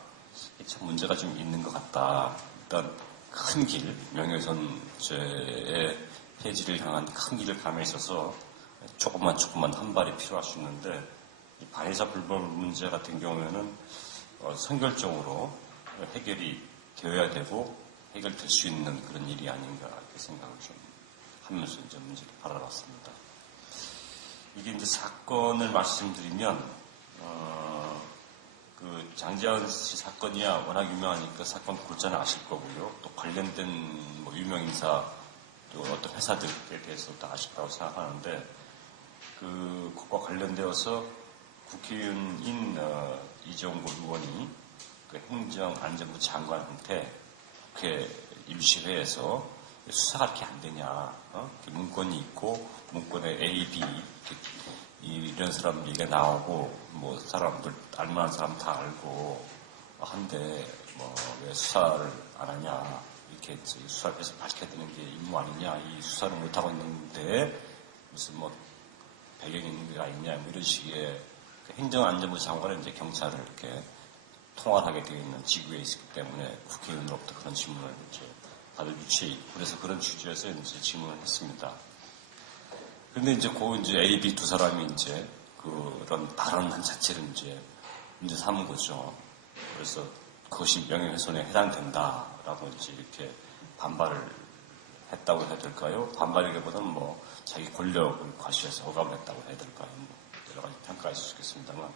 참 문제가 좀 있는 것 같다. 일단 큰 길, 명예훼손죄의 폐지를 향한 큰 길을 감에 있어서 조금만 한 발이 필요할 수 있는데 이 반의사 불법 문제 같은 경우에는 선결적으로 해결이 되어야 되고 해결될 수 있는 그런 일이 아닌가 이렇게 생각을 좀 하면서 이제 문제를 바라봤습니다. 이게 이제 사건을 말씀드리면 그 장자연 씨 사건이야 워낙 유명하니까 사건 골자는 아실 거고요. 또 관련된 뭐 유명 인사 또 어떤 회사들에 대해서 다 아실 거라고 생각하는데 그것과 관련되어서 국회의원인 이종골 의원이 그 행정안전부 장관한테 국회 임시회에서 수사가 이렇게 안 되냐, 문건이 있고 문건에 A, B 이런 사람 얘기가 나오고 뭐 사람들 알만한 사람 다 알고 한데 뭐 왜 수사를 안 하냐 이렇게 수사를 해서 밝혀야 되는 게 임무 아니냐 이 수사를 못 하고 있는데 무슨 뭐 배경이 있는 게 있냐 뭐 이런 식의 행정안전부 장관은 이제 경찰을 이렇게 통화를 하게 되어 있는 지구에 있기 때문에 국회의원으로부터 그런 질문을 이제 다들 유치해 그래서 그런 취지에서 이제 질문을 했습니다. 그런데 이제 이제 A, B 두 사람이 이제 그런 발언한 자체를 이제 문제 삼은 거죠. 그래서 그것이 명예훼손에 해당된다라고 이제 이렇게 반발을 했다고 해야 될까요? 반발이기보다는 뭐 자기 권력을 과시해서 억압했다고 해야 될까요? 뭐 여러 가지 평가가 있을 수 있겠습니다만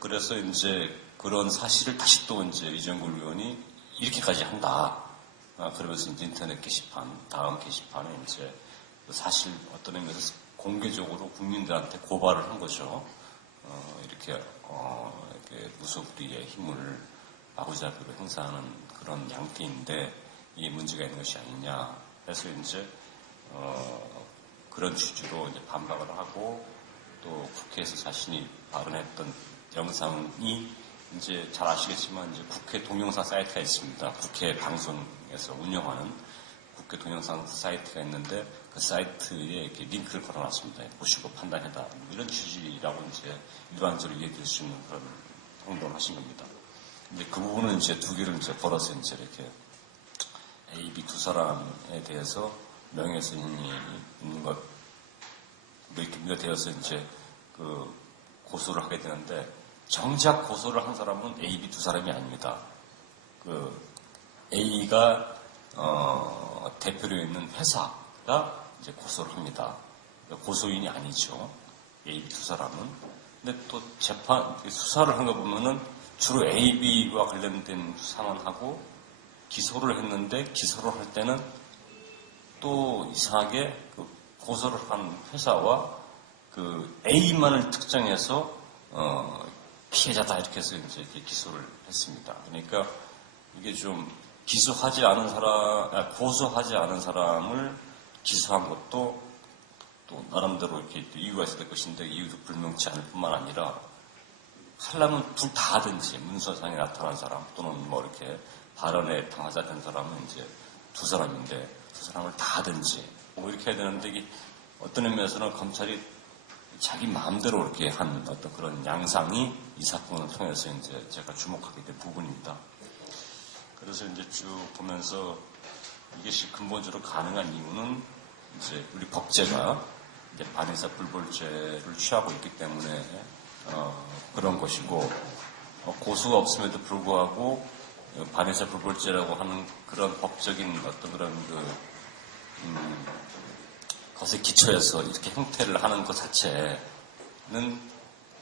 그래서 이제 그런 사실을 다시 또 이제 이정걸 의원이 이렇게까지 한다. 그러면서 이제 인터넷 게시판, 다음 게시판에 이제 사실 어떤 의미에서 공개적으로 국민들한테 고발을 한 거죠. 이렇게 무소불위의 힘을 마구잡이로 행사하는 그런 양태인데 이게 문제가 있는 것이 아니냐. 그래서 이제 그런 취지로 이제 반박을 하고 또 국회에서 자신이 발언했던 영상이 이제 잘 아시겠지만 이제 국회 동영상 사이트가 있습니다. 국회 방송에서 운영하는 국회 동영상 사이트가 있는데 그 사이트에 이렇게 링크를 걸어놨습니다. 보시고 판단해라. 이런 취지라고 이제 일반적으로 얘기할 수 있는 그런 행동을 하신 겁니다. 근데 그 부분은 이제 두 개를 이제 걸어서 이제 이렇게 A, B 두 사람에 대해서 명예훼손이 있는 것, 이렇게 되어서 이제 그 고소를 하게 되는데 정작 고소를 한 사람은 A, B 두 사람이 아닙니다. 그 A가 대표로 있는 회사가 이제 고소를 합니다. 고소인이 아니죠. A, B 두 사람은. 근데 또 수사를 한 거 보면은 주로 A, B와 관련된 수사만 하고 기소를 했는데 기소를 할 때는 또 이상하게 그 고소를 한 회사와 그 A만을 특정해서 피해자다 이렇게 해서 이제 이렇게 기소를 했습니다. 그러니까 이게 좀 고소하지 않은 사람을 기소한 것도 또 나름대로 이렇게 이유가 있을 것인데 이유도 불명치 않을 뿐만 아니라 하려면 둘 다 하든지 문서상에 나타난 사람 또는 뭐 이렇게 발언에 당하자 된 사람은 이제 두 사람인데 두 사람을 다 하든지 뭐 이렇게 해야 되는데 이게 어떤 의미에서는 검찰이 자기 마음대로 이렇게 한 어떤 그런 양상이 이 사건을 통해서 이제 제가 주목하게 된 부분입니다. 그래서 이제 쭉 보면서 이것이 근본적으로 가능한 이유는 이제 우리 법제가 이제 반의사 불벌죄를 취하고 있기 때문에 그런 것이고 고소가 없음에도 불구하고 반의사 불벌죄라고 하는 그런 법적인 어떤 그런 것에 기초해서 이렇게 행태를 하는 것 자체는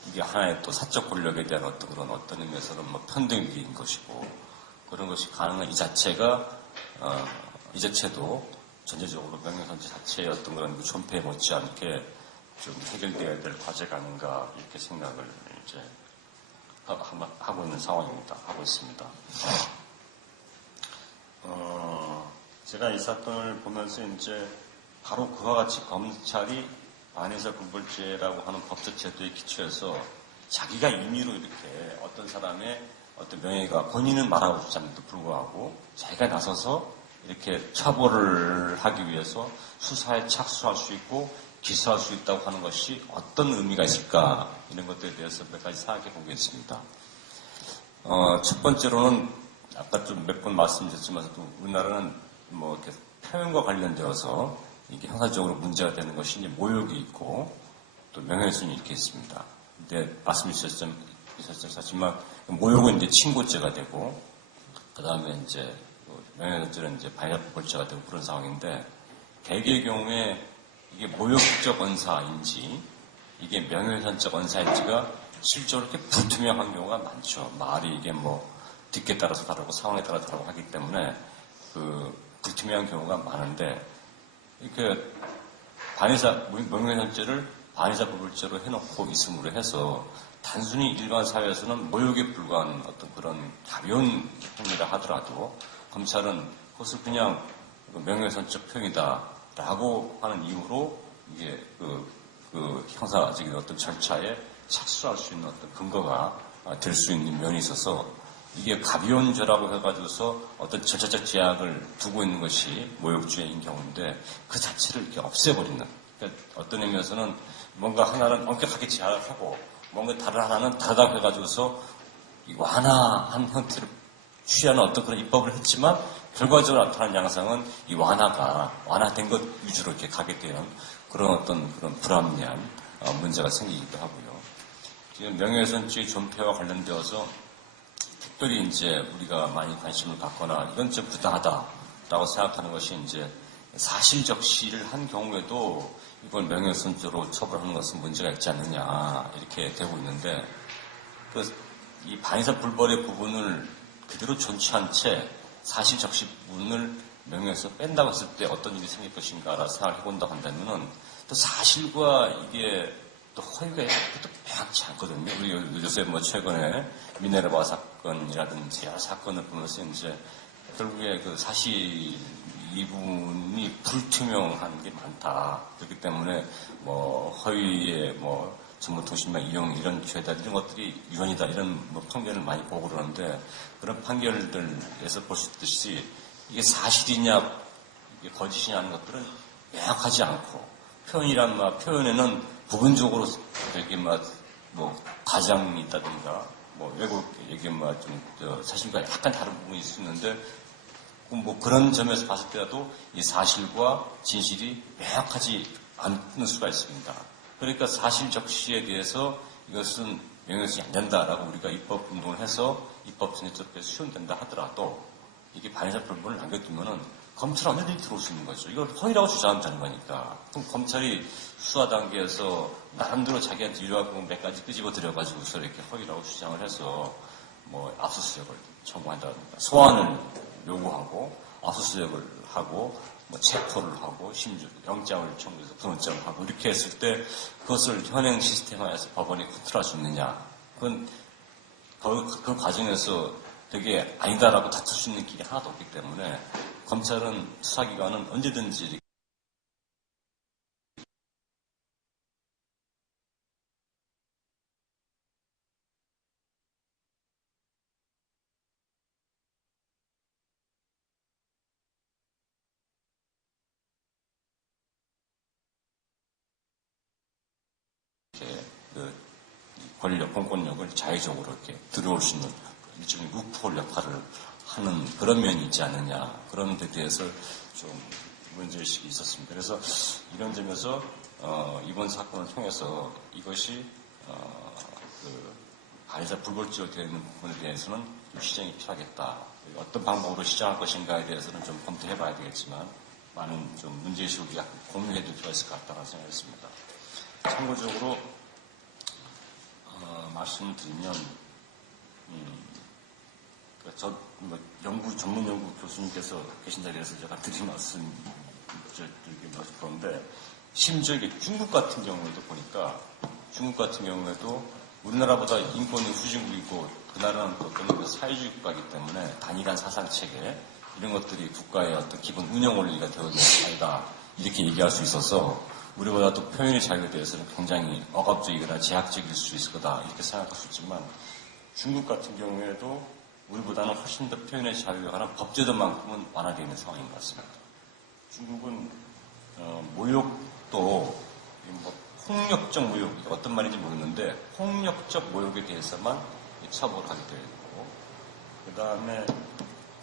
이게 하나의 또 사적 권력에 대한 어떤 의미에서는 뭐 편등인 것이고 그런 것이 가능한 이 자체가 이 자체도 전체적으로 명예훼손죄 자체의 어떤 그런 존폐에 못지않게 좀 해결되어야 될 과제가 아닌가 이렇게 생각을 이제 하고 있는 상황입니다. 하고 있습니다. 제가 이 사건을 보면서 이제 바로 그와 같이 검찰이 반의사 불벌죄라고 하는 법적 제도에 기초해서 자기가 임의로 이렇게 어떤 사람의 어떤 명예가 본인은 말하고 싶지 않는데도 불구하고 자기가 나서서 이렇게 처벌을 하기 위해서 수사에 착수할 수 있고 기소할 수 있다고 하는 것이 어떤 의미가 있을까 이런 것들에 대해서 몇 가지 생각해 보겠습니다. 첫 번째로는 아까 좀 몇 번 말씀드렸지만서도 우리나라는 뭐 이렇게 표현과 관련되어서 이게 형사적으로 문제가 되는 것이 이제 모욕이 있고 또 명예훼손이 이렇게 있습니다. 근데 말씀하셨지만 모욕은 이제 친고죄가 되고 그 다음에 이제 명예훼손죄는 이제 반의사불벌죄가 되고 그런 상황인데 대개의 경우에 이게 모욕적 언사인지 이게 명예훼손적 언사인지가 실제로 이렇게 불투명한 경우가 많죠. 말이 이게 뭐 듣기에 따라서 다르고 상황에 따라 다르고 하기 때문에 그 불투명한 경우가 많은데 이렇게 명예훼손죄를 반의사불벌죄로 해놓고 있음으로 해서 단순히 일반 사회에서는 모욕에 불과한 어떤 그런 가벼운 행위라 하더라도 검찰은 그것을 그냥 명예훼손적 표현이다라고 하는 이유로 이게 그 형사적인 어떤 절차에 착수할 수 있는 어떤 근거가 될 수 있는 면이 있어서 이게 가벼운 죄라고 해가지고서 어떤 절차적 제약을 두고 있는 것이 모욕죄인 경우인데 그 자체를 이렇게 없애버리는 그러니까 어떤 의미에서는 뭔가 하나는 엄격하게 제약을 하고 뭔가 다른 하나는 다르다고 해가지고서 완화한 형태를 취하는 어떤 그런 입법을 했지만 결과적으로 나타난 양상은 이 완화된 것 위주로 이렇게 가게 되는 그런 어떤 그런 불합리한 문제가 생기기도 하고요. 지금 명예훼손죄 존폐와 관련되어서 특별히 이제 우리가 많이 관심을 갖거나 이건 좀 부당하다라고 생각하는 것이 이제 사실적시를 한 경우에도 이걸 명예훼손죄로 처벌하는 것은 문제가 있지 않느냐 이렇게 되고 있는데 이 반의사 불벌의 부분을 그대로 존치한 채 사실 적시 부분을 명예에서 뺀다고 했을 때 어떤 일이 생길 것인가라 생각을 해본다고 한다면은 또 사실과 이게 또 허위가 또 명확치 않거든요. 우리 요새 뭐 최근에 미네르바 사건이라든지 여러 사건을 보면서 이제 결국에 그 사실 이 부분이 불투명한 게 많다. 그렇기 때문에 뭐 허위의 뭐 정보통신망 이용 이런 죄다 이런 것들이 유언이다 이런 뭐 판결을 많이 보고 그러는데 그런 판결들에서 볼 수 있듯이 이게 사실이냐 이게 거짓이냐 하는 것들은 명확하지 않고 표현에는 부분적으로 되게 뭐 과장이 있다든가 뭐 외국 얘기 좀 사실과 약간 다른 부분이 있을 수 있는데 뭐 그런 점에서 봤을 때라도 이 사실과 진실이 명확하지 않을 수가 있습니다. 그러니까 사실 적시에 대해서 이것은 명예훼손이 안 된다라고 우리가 입법 운동을 해서 입법 진입법에 수용된다 하더라도 이게 반의사 불문을 남겨두면은 검찰 언제든지 들어올 수 있는 거죠. 이걸 허위라고 주장하면 되는 거니까. 그럼 검찰이 수사 단계에서 나름대로 자기한테 유리하고 몇 가지 끄집어 들여가지고서 이렇게 허위라고 주장을 해서 뭐 압수수색을 청구한다든가 소환을 요구하고 압수수색을 하고 뭐 체포를 하고 심지어 영장을 청구해서 분원장을 하고 이렇게 했을 때 그것을 현행 시스템화해서 법원이 컨트롤할 수 있느냐. 그건 그 과정에서 되게 아니다라고 다툴 수 있는 길이 하나도 없기 때문에 검찰은 수사기관은 언제든지 이렇게 권력, 공권력을 자의적으로 이렇게 들어올 수 있는 일종의 루프홀 역할을 하는 그런 면이 있지 않느냐. 그런 데 대해서 좀 문제의식이 있었습니다. 그래서 이런 점에서 이번 사건을 통해서 이것이 반의사 불벌죄로 되어 있는 부분에 대해서는 좀 시정이 필요하겠다. 어떤 방법으로 시정할 것인가에 대해서는 좀 검토해 봐야 되겠지만 많은 좀 문제의식을 공유해 둘 필요가 있을 것 같다는 생각했습니다. 참고적으로 말씀을 드리면 전문 연구 교수님께서 계신 자리에서 제가 드린 말씀 그런데 심지어 중국 같은 경우에도 보니까 중국 같은 경우에도 우리나라보다 인권이 후진국이고 그 나라는 어떤 사회주의 국가이기 때문에 단일한 사상체계 이런 것들이 국가의 어떤 기본 운영 원리가 되어 있는 사회다 이렇게 얘기할 수 있어서 우리보다 또 표현의 자유에 대해서는 굉장히 억압적이거나 제약적일 수 있을 거다 이렇게 생각할 수 있지만 중국 같은 경우에도 우리보다는 훨씬 더 표현의 자유에 관한 법제도만큼은 완화되어 있는 상황인 것 같습니다. 중국은 모욕도 폭력적 모욕 어떤 말인지 모르겠는데 폭력적 모욕에 대해서만 처벌하게 되어 있고 그 다음에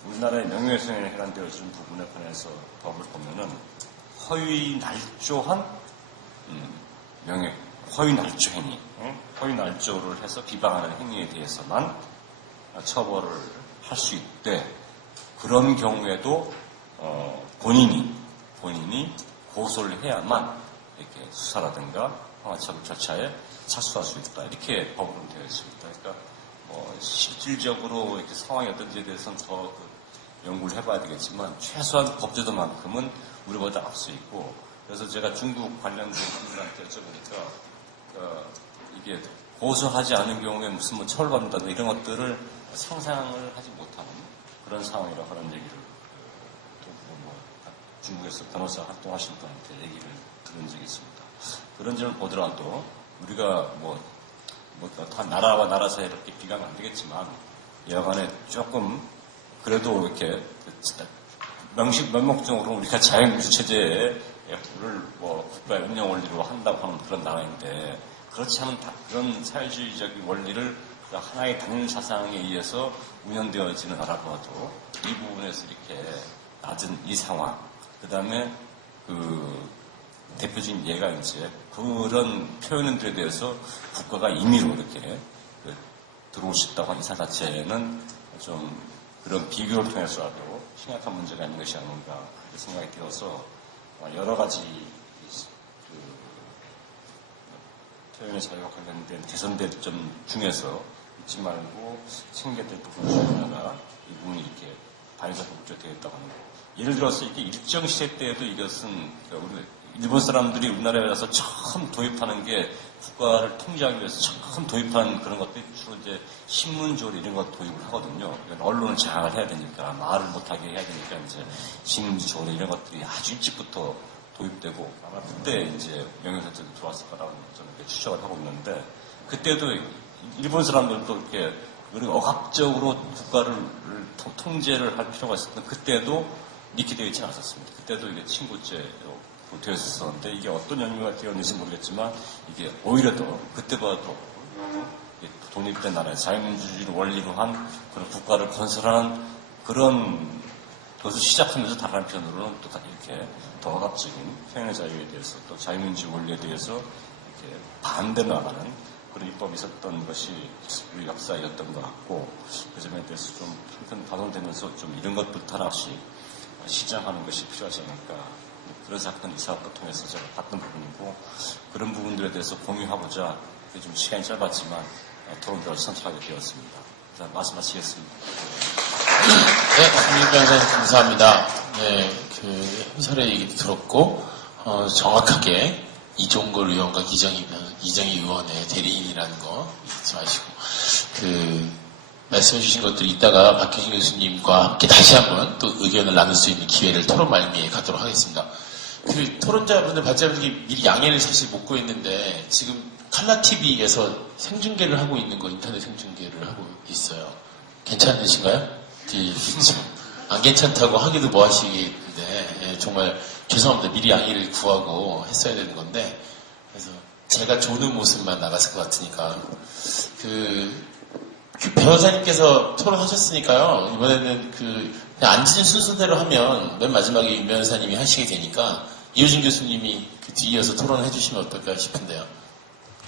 우리나라의 명예훼손에 해당되어지는 부분에 관해서 법을 보면은 허위 날조한 허위 날조 행위, 허위 날조를 해서 비방하는 행위에 대해서만 처벌을 할 수 있대. 그런 경우에도 본인이 고소를 해야만 이렇게 수사라든가 형사처벌 절차에 착수할 수 있다. 이렇게 법으로 되어 있습니다. 그러니까 실질적으로 이렇게 상황이 어떤지에 대해서는 더 연구를 해봐야 되겠지만 최소한 법제도만큼은 우리보다 앞서 있고 그래서 제가 중국 관련된 분들한테 여쭤보니까 이게 고소하지 않은 경우에 무슨 뭐 처벌받는다 이런 것들을 상상을 하지 못하는 그런 상황이라고 하는 얘기를 중국에서 변호사 활동하시는 분한테 얘기를 들은 적이 있습니다. 그런 점을 보더라도 우리가 다 나라와 나라 사이에 이렇게 비교하면 안 되겠지만 여간에 조금 그래도 이렇게 명목적으로 우리가 자연민주 체제를 국가의 운영 원리로 한다고 하는 그런 나라인데 그렇지 않은 그런 사회주의적인 원리를 하나의 당연 사상에 의해서 운영되어지는 나라보다도 이 부분에서 이렇게 낮은 이 상황 그 다음에 대표적인 예가 이제 그런 표현들에 대해서 국가가 임의로 이렇게 들어올 수 있다고 하는 이 사실 자체는 좀 그런 비교를 통해서라도 심각한 문제가 있는 것이 아닌가 그렇게 생각이 들어서 여러 가지 표현의 자유와 관련된 개선된 점 중에서 잊지 말고 챙겨야 될 부분 중에 하나가 이 부분이 이렇게 반에서 복제되어 있다고 하는 거. 예를 들어서 이렇게 일정 시대 때에도 이것은 우리 일본 사람들이 우리나라에 와서 처음 도입하는 게 국가를 통제하기 위해서 처음 도입한 그런 것들이 주로 이제 신문조리 이런 걸 도입을 하거든요. 언론을 장악을 해야 되니까 말을 못하게 해야 되니까 이제 신문조리 이런 것들이 아주 일찍부터 도입되고 아마 그때 이제 명예훼손죄도 들어왔을 거라고 저는 이렇게 추정을 하고 있는데 그때도 일본 사람들도 이렇게 억압적으로 국가를 통제를 할 필요가 있었던 그때도 니키되어 있지 않았습니다. 그때도 이게 친구죄로 되었었는데 이게 어떤 연유가 되었는지 모르겠지만 이게 오히려 더 그때보다 더 독립된 나라의 자유민주주의를 원리로 한 그런 국가를 건설하는 그런 것을 시작하면서 다른 한편으로는 또 이렇게 더 억압적인 표현의 자유에 대해서 또 자유민주주의 원리에 대해서 이렇게 반대로 나가는 그런 입법이 있었던 것이 우리 역사였던 것 같고 그 점에 대해서 좀 한편 발언되면서 좀 이런 것부터 하나씩 시장하는 것이 필요하지 않을까 그런 사건 이 사업을 통해서 제가 봤던 부분이고 그런 부분들에 대해서 공유하고자 좀 시간이 짧았지만 토론대를 선택하게 되었습니다. 자, 말씀하시겠습니다. 네, 김민경 변호사님 감사합니다. 네, 그 해설의 얘기도 들었고 정확하게 이종걸 의원과 이정희 의원의 대리인이라는 거 잊지 마시고 말씀해 주신 것들이 이따가 박혜진 교수님과 함께 다시 한번 또 의견을 나눌 수 있는 기회를 토론 말미에 갖도록 하겠습니다. 그 토론자분들, 발제자분들이 미리 양해를 사실 못 구했는데 지금 칼라TV에서 생중계를 하고 있는 거 인터넷 생중계를 하고 있어요. 괜찮으신가요? 안 괜찮다고 하기도 뭐 하시겠는데 예, 정말 죄송합니다. 미리 양해를 구하고 했어야 되는 건데 그래서 제가 조는 모습만 나갔을 것 같으니까 그 변호사님께서 토론하셨으니까요. 이번에는 그냥 앉은 순서대로 하면 맨 마지막에 윤 변호사님이 하시게 되니까 이호준 교수님이 그 뒤이어서 토론해 주시면 어떨까 싶은데요.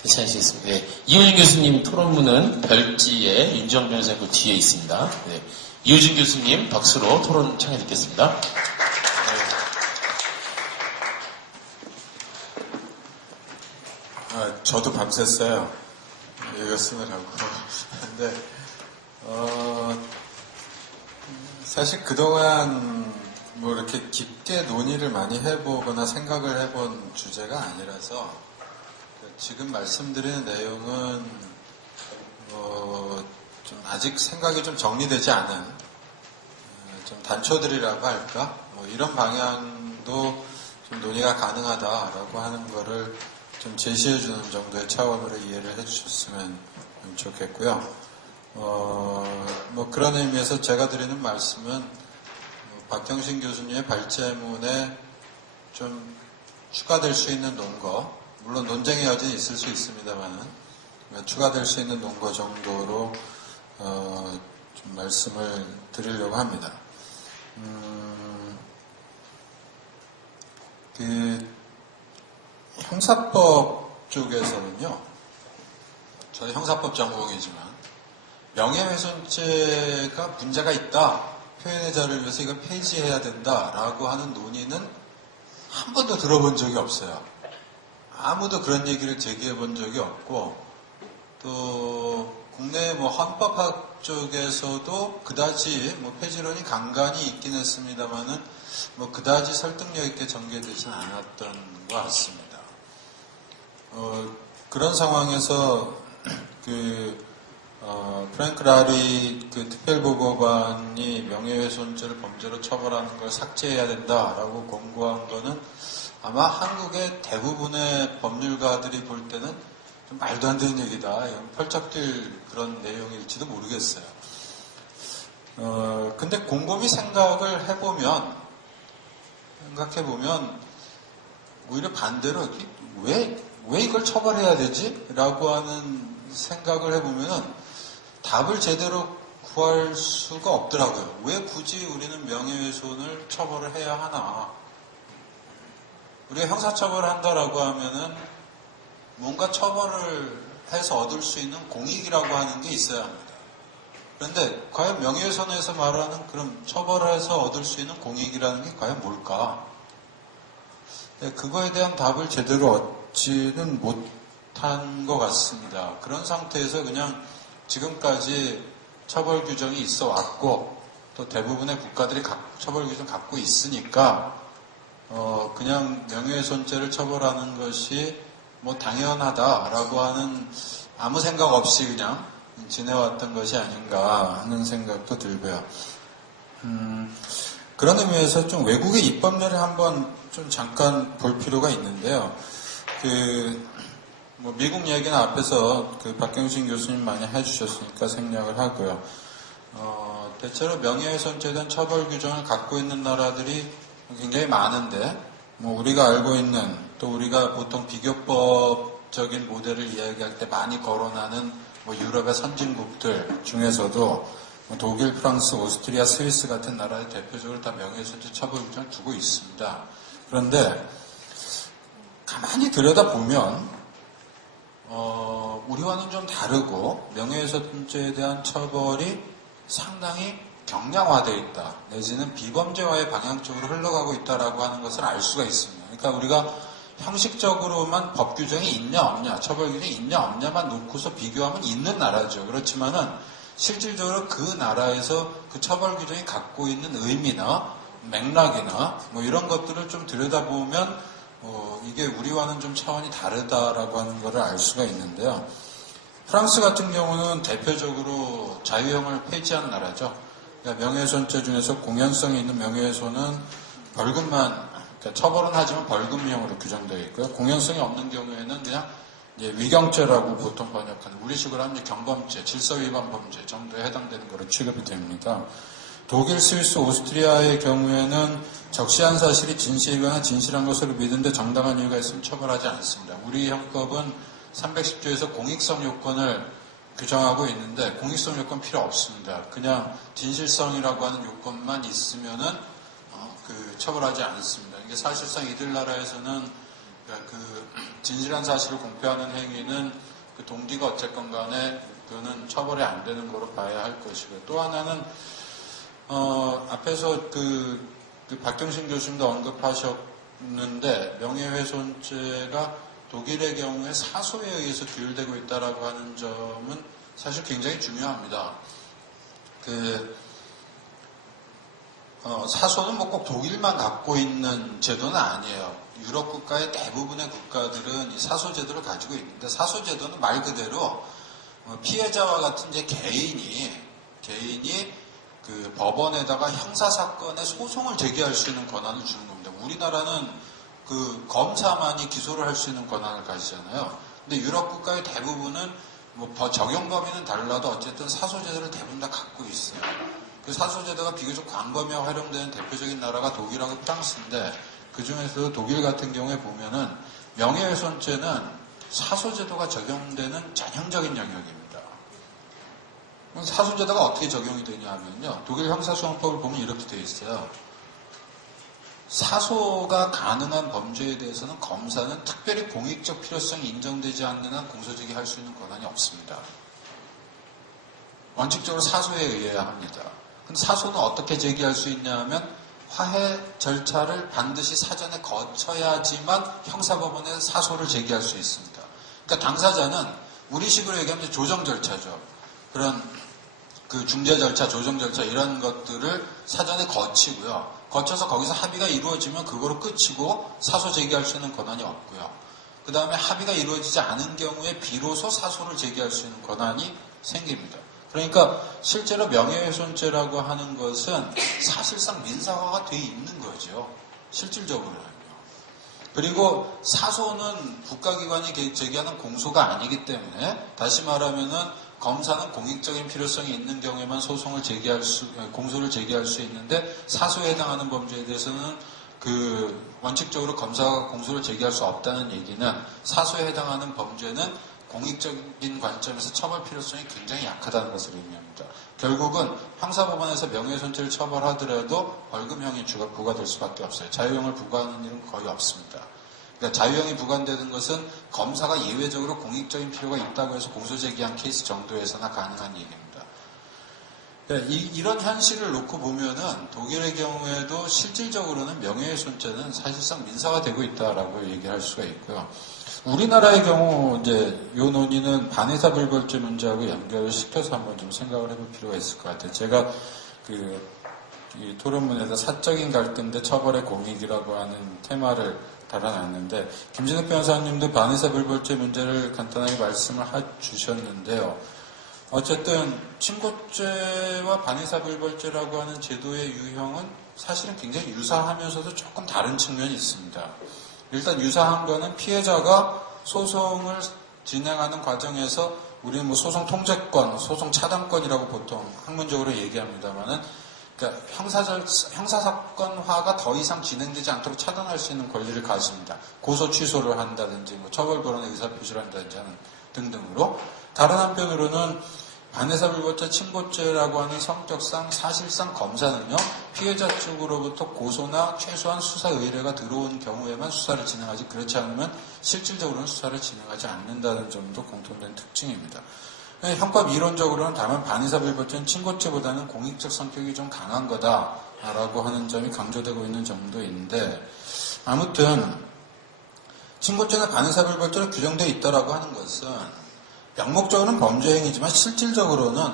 괜찮으시겠습니까? 네. 이호준 교수님 토론문은 별지에 윤정 변호사님 그 뒤에 있습니다. 네. 이호준 교수님 박수로 토론 청해 듣겠습니다. 저도 밤샜어요. 이거 쓰느라고. 근데, 사실 그동안 뭐 이렇게 깊게 논의를 많이 해보거나 생각을 해본 주제가 아니라서 지금 말씀드리는 내용은 좀 아직 생각이 좀 정리되지 않은 좀 단초들이라고 할까? 뭐 이런 방향도 좀 논의가 가능하다라고 하는 거를 좀 제시해주는 정도의 차원으로 이해를 해주셨으면 좋겠고요. 뭐 그런 의미에서 제가 드리는 말씀은 박경신 교수님의 발제문에 좀 추가될 수 있는 논거, 물론 논쟁의 여지는 있을 수 있습니다만은 추가될 수 있는 논거 정도로 좀 말씀을 드리려고 합니다. 형사법 쪽에서는요, 저는 형사법 전공이지만 명예훼손죄가 문제가 있다, 표현의 자유를 위해서 이걸 폐지해야 된다라고 하는 논의는 한 번도 들어본 적이 없어요. 아무도 그런 얘기를 제기해 본 적이 없고, 또 국내 뭐 헌법학 쪽에서도 그다지 뭐 폐지론이 간간히 있긴 했습니다만은 뭐 그다지 설득력 있게 전개되지는 않았던 것 같습니다. 그런 상황에서 프랭크 라리 특별보고관이 명예훼손죄를 범죄로 처벌하는 걸 삭제해야 된다라고 권고한 거는 아마 한국의 대부분의 법률가들이 볼 때는 좀 말도 안 되는 얘기다, 펄쩍뛸 그런 내용일지도 모르겠어요. 근데 곰곰이 생각해보면 오히려 반대로 왜 이걸 처벌해야 되지? 라고 하는 생각을 해보면 답을 제대로 구할 수가 없더라고요. 왜 굳이 우리는 명예훼손을 처벌을 해야 하나? 우리가 형사처벌을 한다라고 하면은 뭔가 처벌을 해서 얻을 수 있는 공익이라고 하는 게 있어야 합니다. 그런데 과연 명예훼손에서 말하는 그런 처벌을 해서 얻을 수 있는 공익이라는 게 과연 뭘까? 그거에 대한 답을 제대로 얻지는 못한 것 같습니다. 그런 상태에서 그냥 지금까지 처벌 규정이 있어 왔고 또 대부분의 국가들이 처벌 규정 갖고 있으니까 그냥 명예훼손죄를 처벌하는 것이 뭐 당연하다라고 하는 아무 생각 없이 그냥 지내왔던 것이 아닌가 하는 생각도 들고요. 그런 의미에서 좀 외국의 입법례를 한번 좀 잠깐 볼 필요가 있는데요. 뭐 미국 얘기는 앞에서 박경신 교수님 많이 해주셨으니까 생략을 하고요. 대체로 명예훼손죄에 대한 처벌 규정을 갖고 있는 나라들이 굉장히 많은데, 뭐 우리가 알고 있는 또 우리가 보통 비교법적인 모델을 이야기할 때 많이 거론하는 뭐 유럽의 선진국들 중에서도 뭐 독일, 프랑스, 오스트리아, 스위스 같은 나라의 대표적으로 다 명예훼손죄 처벌 규정을 두고 있습니다. 그런데 가만히 들여다보면 우리와는 좀 다르고 명예훼손죄에 대한 처벌이 상당히 경량화되어 있다. 내지는 비범죄화의 방향 쪽으로 흘러가고 있다라고 하는 것을 알 수가 있습니다. 그러니까 우리가 형식적으로만 법 규정이 있냐 없냐, 처벌 규정이 있냐 없냐만 놓고서 비교하면 있는 나라죠. 그렇지만은 실질적으로 그 나라에서 그 처벌 규정이 갖고 있는 의미나 맥락이나 뭐 이런 것들을 좀 들여다보면 이게 우리와는 좀 차원이 다르다라고 하는 것을 알 수가 있는데요. 프랑스 같은 경우는 대표적으로 자유형을 폐지한 나라죠. 그러니까 명예훼손죄 중에서 공연성이 있는 명예훼손은 벌금만, 그러니까 처벌은 하지만 벌금형으로 규정되어 있고요. 공연성이 없는 경우에는 그냥 이제 위경죄라고 보통 번역하는, 우리식으로 하면 경범죄, 질서위반 범죄 정도에 해당되는 것으로 취급이 됩니다. 독일, 스위스, 오스트리아의 경우에는 적시한 사실이 진실이거나 진실한 것으로 믿는데 정당한 이유가 있으면 처벌하지 않습니다. 우리 형법은 310조에서 공익성 요건을 규정하고 있는데 공익성 요건 필요 없습니다. 그냥 진실성이라고 하는 요건만 있으면은 처벌하지 않습니다. 이게 사실상 이들 나라에서는 진실한 사실을 공표하는 행위는 동기가 어쨌건 간에 그거는 처벌이 안 되는 거로 봐야 할 것이고요. 또 하나는 앞에서 박경신 교수님도 언급하셨는데 명예훼손죄가 독일의 경우에 사소에 의해서 규율되고 있다라고 하는 점은 사실 굉장히 중요합니다. 사소는 뭐 꼭 독일만 갖고 있는 제도는 아니에요. 유럽 국가의 대부분의 국가들은 이 사소 제도를 가지고 있는데, 사소 제도는 말 그대로 피해자와 같은 이제 개인이 법원에다가 형사사건의 소송을 제기할 수 있는 권한을 주는 겁니다. 우리나라는 검사만이 기소를 할 수 있는 권한을 가지잖아요. 근데 유럽 국가의 대부분은 뭐 적용 범위는 달라도 어쨌든 사소제도를 대부분 다 갖고 있어요. 그 사소제도가 비교적 광범위하게 활용되는 대표적인 나라가 독일하고 프랑스인데, 그 중에서도 독일 같은 경우에 보면은 명예훼손죄는 사소제도가 적용되는 전형적인 영역입니다. 사소제도가 어떻게 적용이 되냐 하면요, 독일 형사소송법을 보면 이렇게 되어 있어요. 사소가 가능한 범죄에 대해서는 검사는 특별히 공익적 필요성이 인정되지 않는 한 공소제기할 수 있는 권한이 없습니다. 원칙적으로 사소에 의해야 합니다. 근데 사소는 어떻게 제기할 수 있냐 하면 화해 절차를 반드시 사전에 거쳐야지만 형사법원에 사소를 제기할 수 있습니다. 그러니까 당사자는 우리식으로 얘기하면 조정 절차죠. 그런 중재 절차, 조정 절차 이런 것들을 사전에 거치고요. 거쳐서 거기서 합의가 이루어지면 그거로 끝이고 사소 제기할 수 있는 권한이 없고요. 그 다음에 합의가 이루어지지 않은 경우에 비로소 사소를 제기할 수 있는 권한이 생깁니다. 그러니까 실제로 명예훼손죄라고 하는 것은 사실상 민사화가 돼 있는 거죠. 실질적으로는요. 그리고 사소는 국가기관이 제기하는 공소가 아니기 때문에, 다시 말하면은 검사는 공익적인 필요성이 있는 경우에만 공소를 제기할 수 있는데, 사소에 해당하는 범죄에 대해서는 원칙적으로 검사가 공소를 제기할 수 없다는 얘기는, 사소에 해당하는 범죄는 공익적인 관점에서 처벌 필요성이 굉장히 약하다는 것을 의미합니다. 결국은 형사법원에서 명예훼손죄를 처벌하더라도 벌금형이 부과될 수밖에 없어요. 자유형을 부과하는 일은 거의 없습니다. 그러니까 자유형이 부과되는 것은 검사가 예외적으로 공익적인 필요가 있다고 해서 공소 제기한 케이스 정도에서나 가능한 얘기입니다. 이런 현실을 놓고 보면은 독일의 경우에도 실질적으로는 명예훼손죄는 사실상 민사화되고 있다라고 얘기할 수가 있고요. 우리나라의 경우 이제 요 논의는 반의사 불벌죄 문제하고 연결을 시켜서 한번 좀 생각을 해볼 필요가 있을 것 같아요. 제가 이 토론문에서 사적인 갈등 대 처벌의 공익이라고 하는 테마를 달아놨는데 김진욱 변호사님도 반의사 불벌죄 문제를 간단하게 말씀을 주셨는데요. 어쨌든 친고죄와 반의사 불벌죄라고 하는 제도의 유형은 사실은 굉장히 유사하면서도 조금 다른 측면이 있습니다. 일단 유사한 거는 피해자가 소송을 진행하는 과정에서 우리는 뭐 소송 통제권, 소송 차단권이라고 보통 학문적으로 얘기합니다만은 그러니까 형사사건화가 더 이상 진행되지 않도록 차단할 수 있는 권리를 가집니다. 고소 취소를 한다든지 뭐 처벌 불원의 의사표시를 한다든지 하는 등등으로. 다른 한편으로는 반의사 불벌죄 친고죄라고 하는 성격상 사실상 검사는요 피해자 쪽으로부터 고소나 최소한 수사 의뢰가 들어온 경우에만 수사를 진행하지 그렇지 않으면 실질적으로는 수사를 진행하지 않는다는 점도 공통된 특징입니다. 형법 이론적으로는 다만 반의사 불벌죄는 친고죄보다는 공익적 성격이 좀 강한 거다라고 하는 점이 강조되고 있는 정도인데 아무튼 친고죄나 반의사 불벌죄로 규정되어 있다라고 하는 것은 명목적으로는 범죄 행위지만 실질적으로는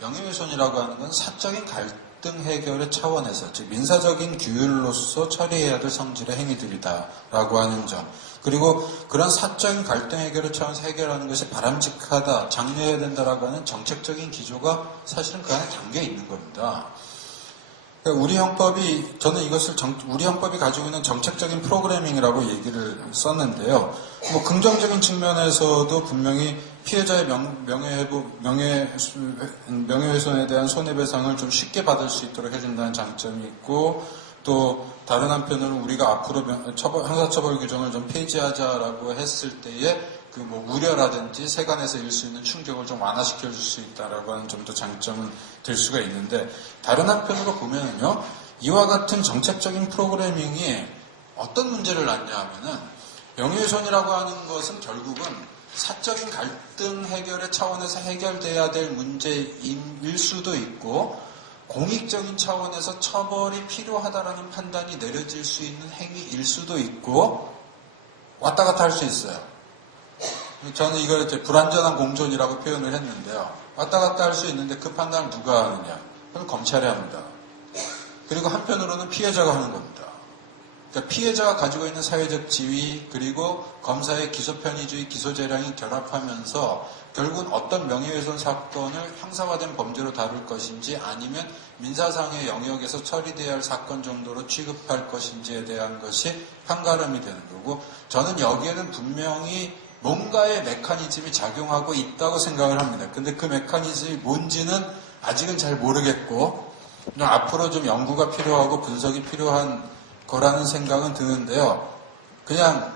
명예훼손이라고 하는 건 사적인 갈등 해결의 차원에서 즉 민사적인 규율로서 처리해야 될 성질의 행위들이다라고 하는 점 그리고 그런 사적인 갈등 해결의 차원에서 해결하는 것이 바람직하다, 장려해야 된다라고 하는 정책적인 기조가 사실은 그 안에 담겨 있는 겁니다. 우리 형법이 저는 이것을 우리 형법이 가지고 있는 정책적인 프로그래밍이라고 얘기를 썼는데요. 뭐 긍정적인 측면에서도 분명히 피해자의 명예훼손에 대한 손해배상을 좀 쉽게 받을 수 있도록 해준다는 장점이 있고 또 다른 한편으로는 우리가 앞으로 형사처벌 규정을 좀 폐지하자라고 했을 때에 그 뭐 우려라든지 세간에서 일 수 있는 충격을 좀 완화시켜 줄 수 있다라고 하는 점도 장점은 될 수가 있는데 다른 한편으로 보면은요 이와 같은 정책적인 프로그래밍이 어떤 문제를 낳냐 하면은 명예훼손이라고 하는 것은 결국은 사적인 갈등 해결의 차원에서 해결돼야 될 문제일 수도 있고 공익적인 차원에서 처벌이 필요하다라는 판단이 내려질 수 있는 행위일 수도 있고 왔다 갔다 할 수 있어요. 저는 이걸 이제 불완전한 공존이라고 표현을 했는데요. 왔다 갔다 할 수 있는데 그 판단을 누가 하느냐? 그건 검찰이 합니다. 그리고 한편으로는 피해자가 하는 겁니다. 그러니까 피해자가 가지고 있는 사회적 지위 그리고 검사의 기소편의주의, 기소재량이 결합하면서 결국은 어떤 명예훼손 사건을 형사화된 범죄로 다룰 것인지 아니면 민사상의 영역에서 처리돼야 할 사건 정도로 취급할 것인지에 대한 것이 판가름이 되는 거고 저는 여기에는 분명히 뭔가의 메커니즘이 작용하고 있다고 생각을 합니다. 근데 그 메커니즘이 뭔지는 아직은 잘 모르겠고 앞으로 좀 연구가 필요하고 분석이 필요한 거라는 생각은 드는데요. 그냥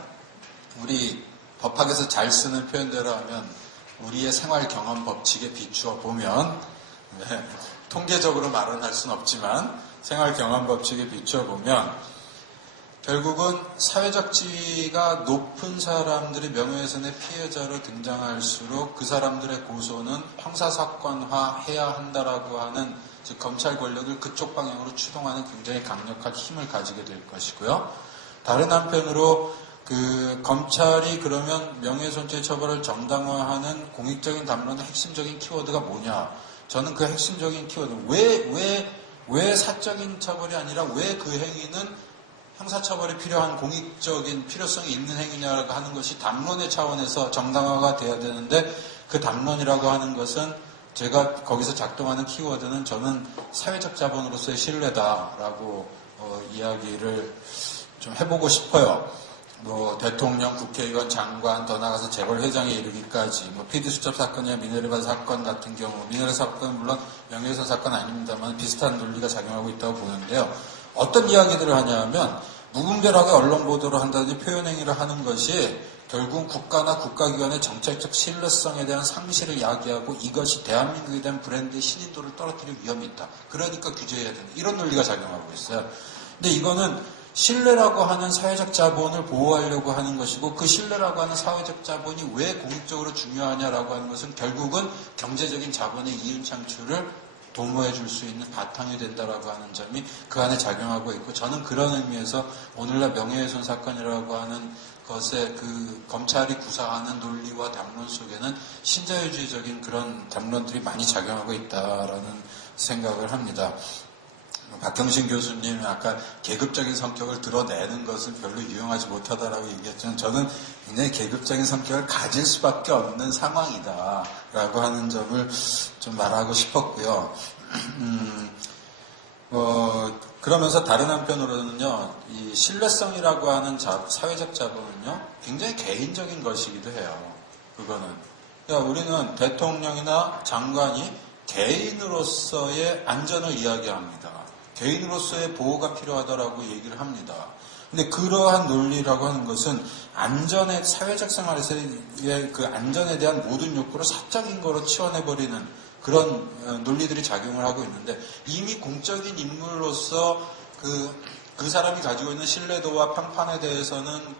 우리 법학에서 잘 쓰는 표현대로 하면 우리의 생활 경험 법칙에 비추어 보면 통계적으로 말은 할 수는 없지만 생활 경험 법칙에 비추어 보면 결국은 사회적 지위가 높은 사람들이 명예훼손의 피해자로 등장할수록 그 사람들의 고소는 형사사건화해야 한다라고 하는 즉 검찰 권력을 그쪽 방향으로 추동하는 굉장히 강력한 힘을 가지게 될 것이고요. 다른 한편으로 그 검찰이 그러면 명예훼손죄 처벌을 정당화하는 공익적인 담론의 핵심적인 키워드가 뭐냐? 저는 그 핵심적인 키워드 왜 사적인 처벌이 아니라 왜 그 행위는 형사처벌이 필요한 공익적인 필요성이 있는 행위냐라고 하는 것이 담론의 차원에서 정당화가 돼야 되는데 그 담론이라고 하는 것은 제가 거기서 작동하는 키워드는 저는 사회적 자본으로서의 신뢰다라고 이야기를 좀 해보고 싶어요. 뭐 대통령, 국회의원, 장관, 더 나아가서 재벌회장에 이르기까지 뭐 PD수첩 사건이나 미네르바 사건 같은 경우 미네르바 사건은 물론 명예훼손 사건 아닙니다만 비슷한 논리가 작용하고 있다고 보는데요. 어떤 이야기들을 하냐면 무분별하게 언론 보도를 한다든지 표현행위를 하는 것이 결국 국가나 국가기관의 정책적 신뢰성에 대한 상실을 야기하고 이것이 대한민국에 대한 브랜드의 신인도를 떨어뜨릴 위험이 있다. 그러니까 규제해야 된다. 이런 논리가 작용하고 있어요. 근데 이거는 신뢰라고 하는 사회적 자본을 보호하려고 하는 것이고 그 신뢰라고 하는 사회적 자본이 왜 공익적으로 중요하냐라고 하는 것은 결국은 경제적인 자본의 이윤 창출을 도모해 줄 수 있는 바탕이 된다라고 하는 점이 그 안에 작용하고 있고 저는 그런 의미에서 오늘날 명예훼손 사건이라고 하는 것에 그 검찰이 구사하는 논리와 담론 속에는 신자유주의적인 그런 담론들이 많이 작용하고 있다라는 생각을 합니다. 박형신 교수님 아까 계급적인 성격을 드러내는 것은 별로 유용하지 못하다라고 얘기했지만 저는 굉장히 계급적인 성격을 가질 수밖에 없는 상황이다라고 하는 점을 좀 말하고 싶었고요. 그러면서 다른 한편으로는요, 이 신뢰성이라고 하는 사회적 자본은요, 굉장히 개인적인 것이기도 해요. 그거는. 그러니까 우리는 대통령이나 장관이 개인으로서의 안전을 이야기합니다. 개인으로서의 보호가 필요하다라고 얘기를 합니다. 근데 그러한 논리라고 하는 것은 안전의, 사회적 생활에서의 그 안전에 대한 모든 욕구를 사적인 거로 치환해버리는 그런 논리들이 작용을 하고 있는데 이미 공적인 인물로서 그 사람이 가지고 있는 신뢰도와 평판에 대해서는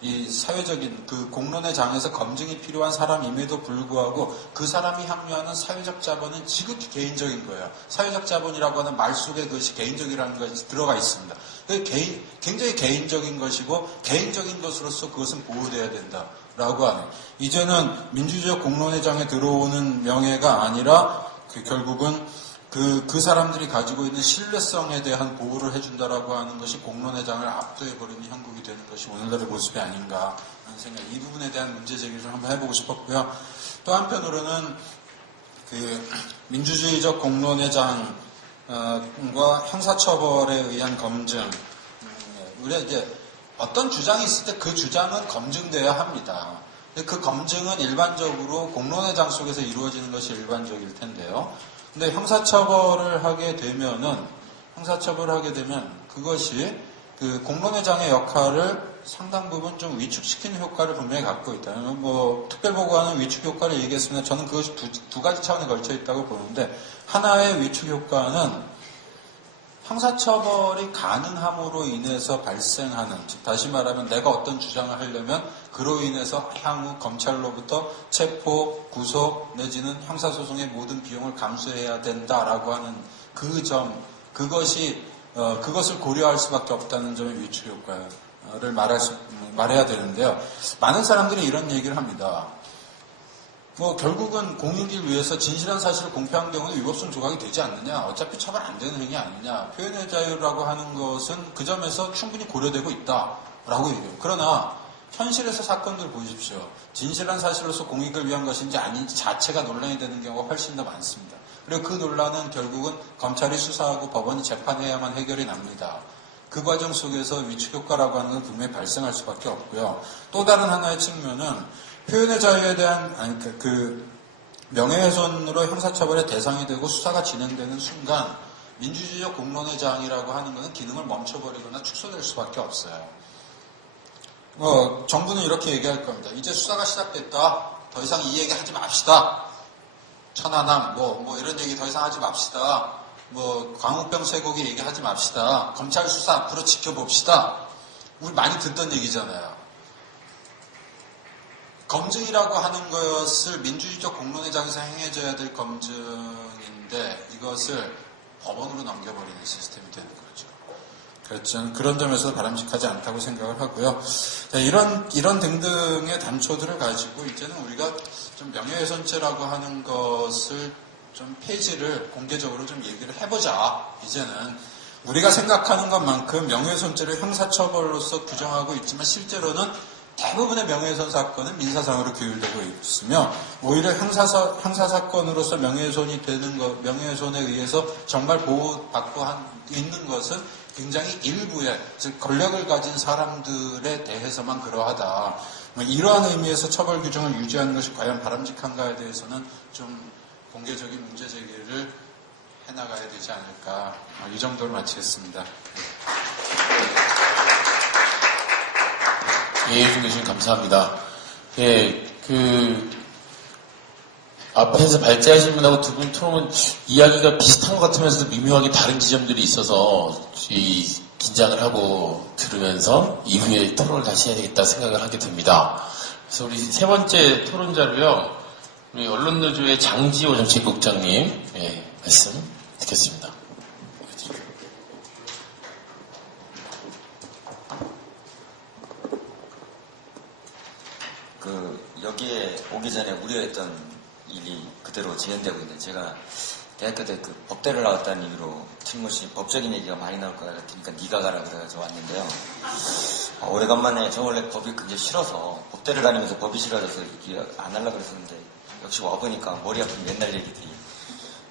이 사회적인 그 공론의 장에서 검증이 필요한 사람임에도 불구하고 그 사람이 향유하는 사회적 자본은 지극히 개인적인 거예요. 사회적 자본이라고 하는 말 속에 그것이 개인적이라는 것이 들어가 있습니다. 굉장히 개인적인 것이고 개인적인 것으로서 그것은 보호돼야 된다라고 하는. 이제는 민주주의 공론의 장에 들어오는 명예가 아니라 결국은 그 사람들이 가지고 있는 신뢰성에 대한 보호를 해준다라고 하는 것이 공론의 장을 압도해버리는 형국이 되는 것이 오늘날의 모습이 아닌가 하는 생각, 이 부분에 대한 문제 제기를 좀 한번 해보고 싶었고요. 또 한편으로는 그 민주주의적 공론의 장과 형사처벌에 의한 검증, 우리가 이제 어떤 주장이 있을 때 그 주장은 검증돼야 합니다. 그 검증은 일반적으로 공론의 장 속에서 이루어지는 것이 일반적일 텐데요. 근데 형사처벌을 하게 되면 그것이 그 공론의 장의 역할을 상당 부분 좀 위축시키는 효과를 분명히 갖고 있다. 뭐 특별보고하는 위축 효과를 얘기했습니다. 저는 그것이 두 가지 차원에 걸쳐 있다고 보는데 하나의 위축 효과는 형사처벌이 가능함으로 인해서 발생하는, 즉 다시 말하면 내가 어떤 주장을 하려면 그로 인해서 향후 검찰로부터 체포, 구속 내지는 형사소송의 모든 비용을 감수해야 된다라고 하는 그 점, 그것을 고려할 수밖에 없다는 점의 위축 효과를 말해야 되는데요. 많은 사람들이 이런 얘기를 합니다. 뭐 결국은 공익을 위해서 진실한 사실을 공표한 경우는 위법성 조각이 되지 않느냐, 어차피 처벌 안 되는 행위 아니냐, 표현의 자유라고 하는 것은 그 점에서 충분히 고려되고 있다라고 얘기해요. 그러나 현실에서 사건들 보십시오. 진실한 사실로서 공익을 위한 것인지 아닌지 자체가 논란이 되는 경우가 훨씬 더 많습니다. 그리고 그 논란은 결국은 검찰이 수사하고 법원이 재판해야만 해결이 납니다. 그 과정 속에서 위축 효과라고 하는 건 분명히 발생할 수밖에 없고요. 또 다른 하나의 측면은 표현의 자유에 대한 그 명예훼손으로 형사처벌의 대상이 되고 수사가 진행되는 순간 민주주의적 공론의 장이라고 하는 것은 기능을 멈춰버리거나 축소될 수밖에 없어요. 정부는 이렇게 얘기할 겁니다. 이제 수사가 시작됐다. 더 이상 이 얘기 하지 맙시다. 천안함 뭐 이런 얘기 더 이상 하지 맙시다. 뭐 광우병 쇠고기 얘기하지 맙시다. 검찰 수사 앞으로 지켜봅시다. 우리 많이 듣던 얘기잖아요. 검증이라고 하는 것을 민주주의적 공론의 장에서 행해져야 될 검증인데 이것을 법원으로 넘겨버리는 시스템이 되는 거죠. 그렇죠. 그런 점에서 바람직하지 않다고 생각을 하고요. 자, 이런 등등의 단초들을 가지고 이제는 우리가 좀 명예훼손죄라고 하는 것을 좀 폐지를 공개적으로 좀 얘기를 해보자. 이제는 우리가 생각하는 것만큼 명예훼손죄를 형사처벌로서 규정하고 있지만 실제로는 대부분의 명예훼손 사건은 민사상으로 규율되고 있으며 오히려 형사사건으로서 명예훼손이 되는 것, 명예훼손에 의해서 정말 보호받고 있는 것은 굉장히 일부의, 즉 권력을 가진 사람들에 대해서만 그러하다. 이러한 의미에서 처벌 규정을 유지하는 것이 과연 바람직한가에 대해서는 좀 공개적인 문제 제기를 해나가야 되지 않을까. 이 정도로 마치겠습니다. 예, 유준 교수님 감사합니다. 예, 앞에서 발제하신 분하고 두 분 토론 이야기가 비슷한 것 같으면서도 미묘하게 다른 지점들이 있어서 긴장을 하고 들으면서 이후에 토론을 다시 해야 되겠다 생각을 하게 됩니다. 그래서 우리 세 번째 토론자로요, 우리 언론노조의 장지호 정책국장님, 예, 말씀 듣겠습니다. 우려했던 일이 그대로 재현되고 있는데, 제가 대학교 때 그 법대를 나왔다는 이유로 틀림없이 법적인 얘기가 많이 나올 것 같으니까 네가 가라 그래가지고 왔는데요. 오래간만에 저 원래 법이 굉장히 싫어서 법대를 다니면서 법이 싫어져서 얘기 안 하려고 그랬었는데 역시 와보니까 머리 아픈 옛날 얘기들이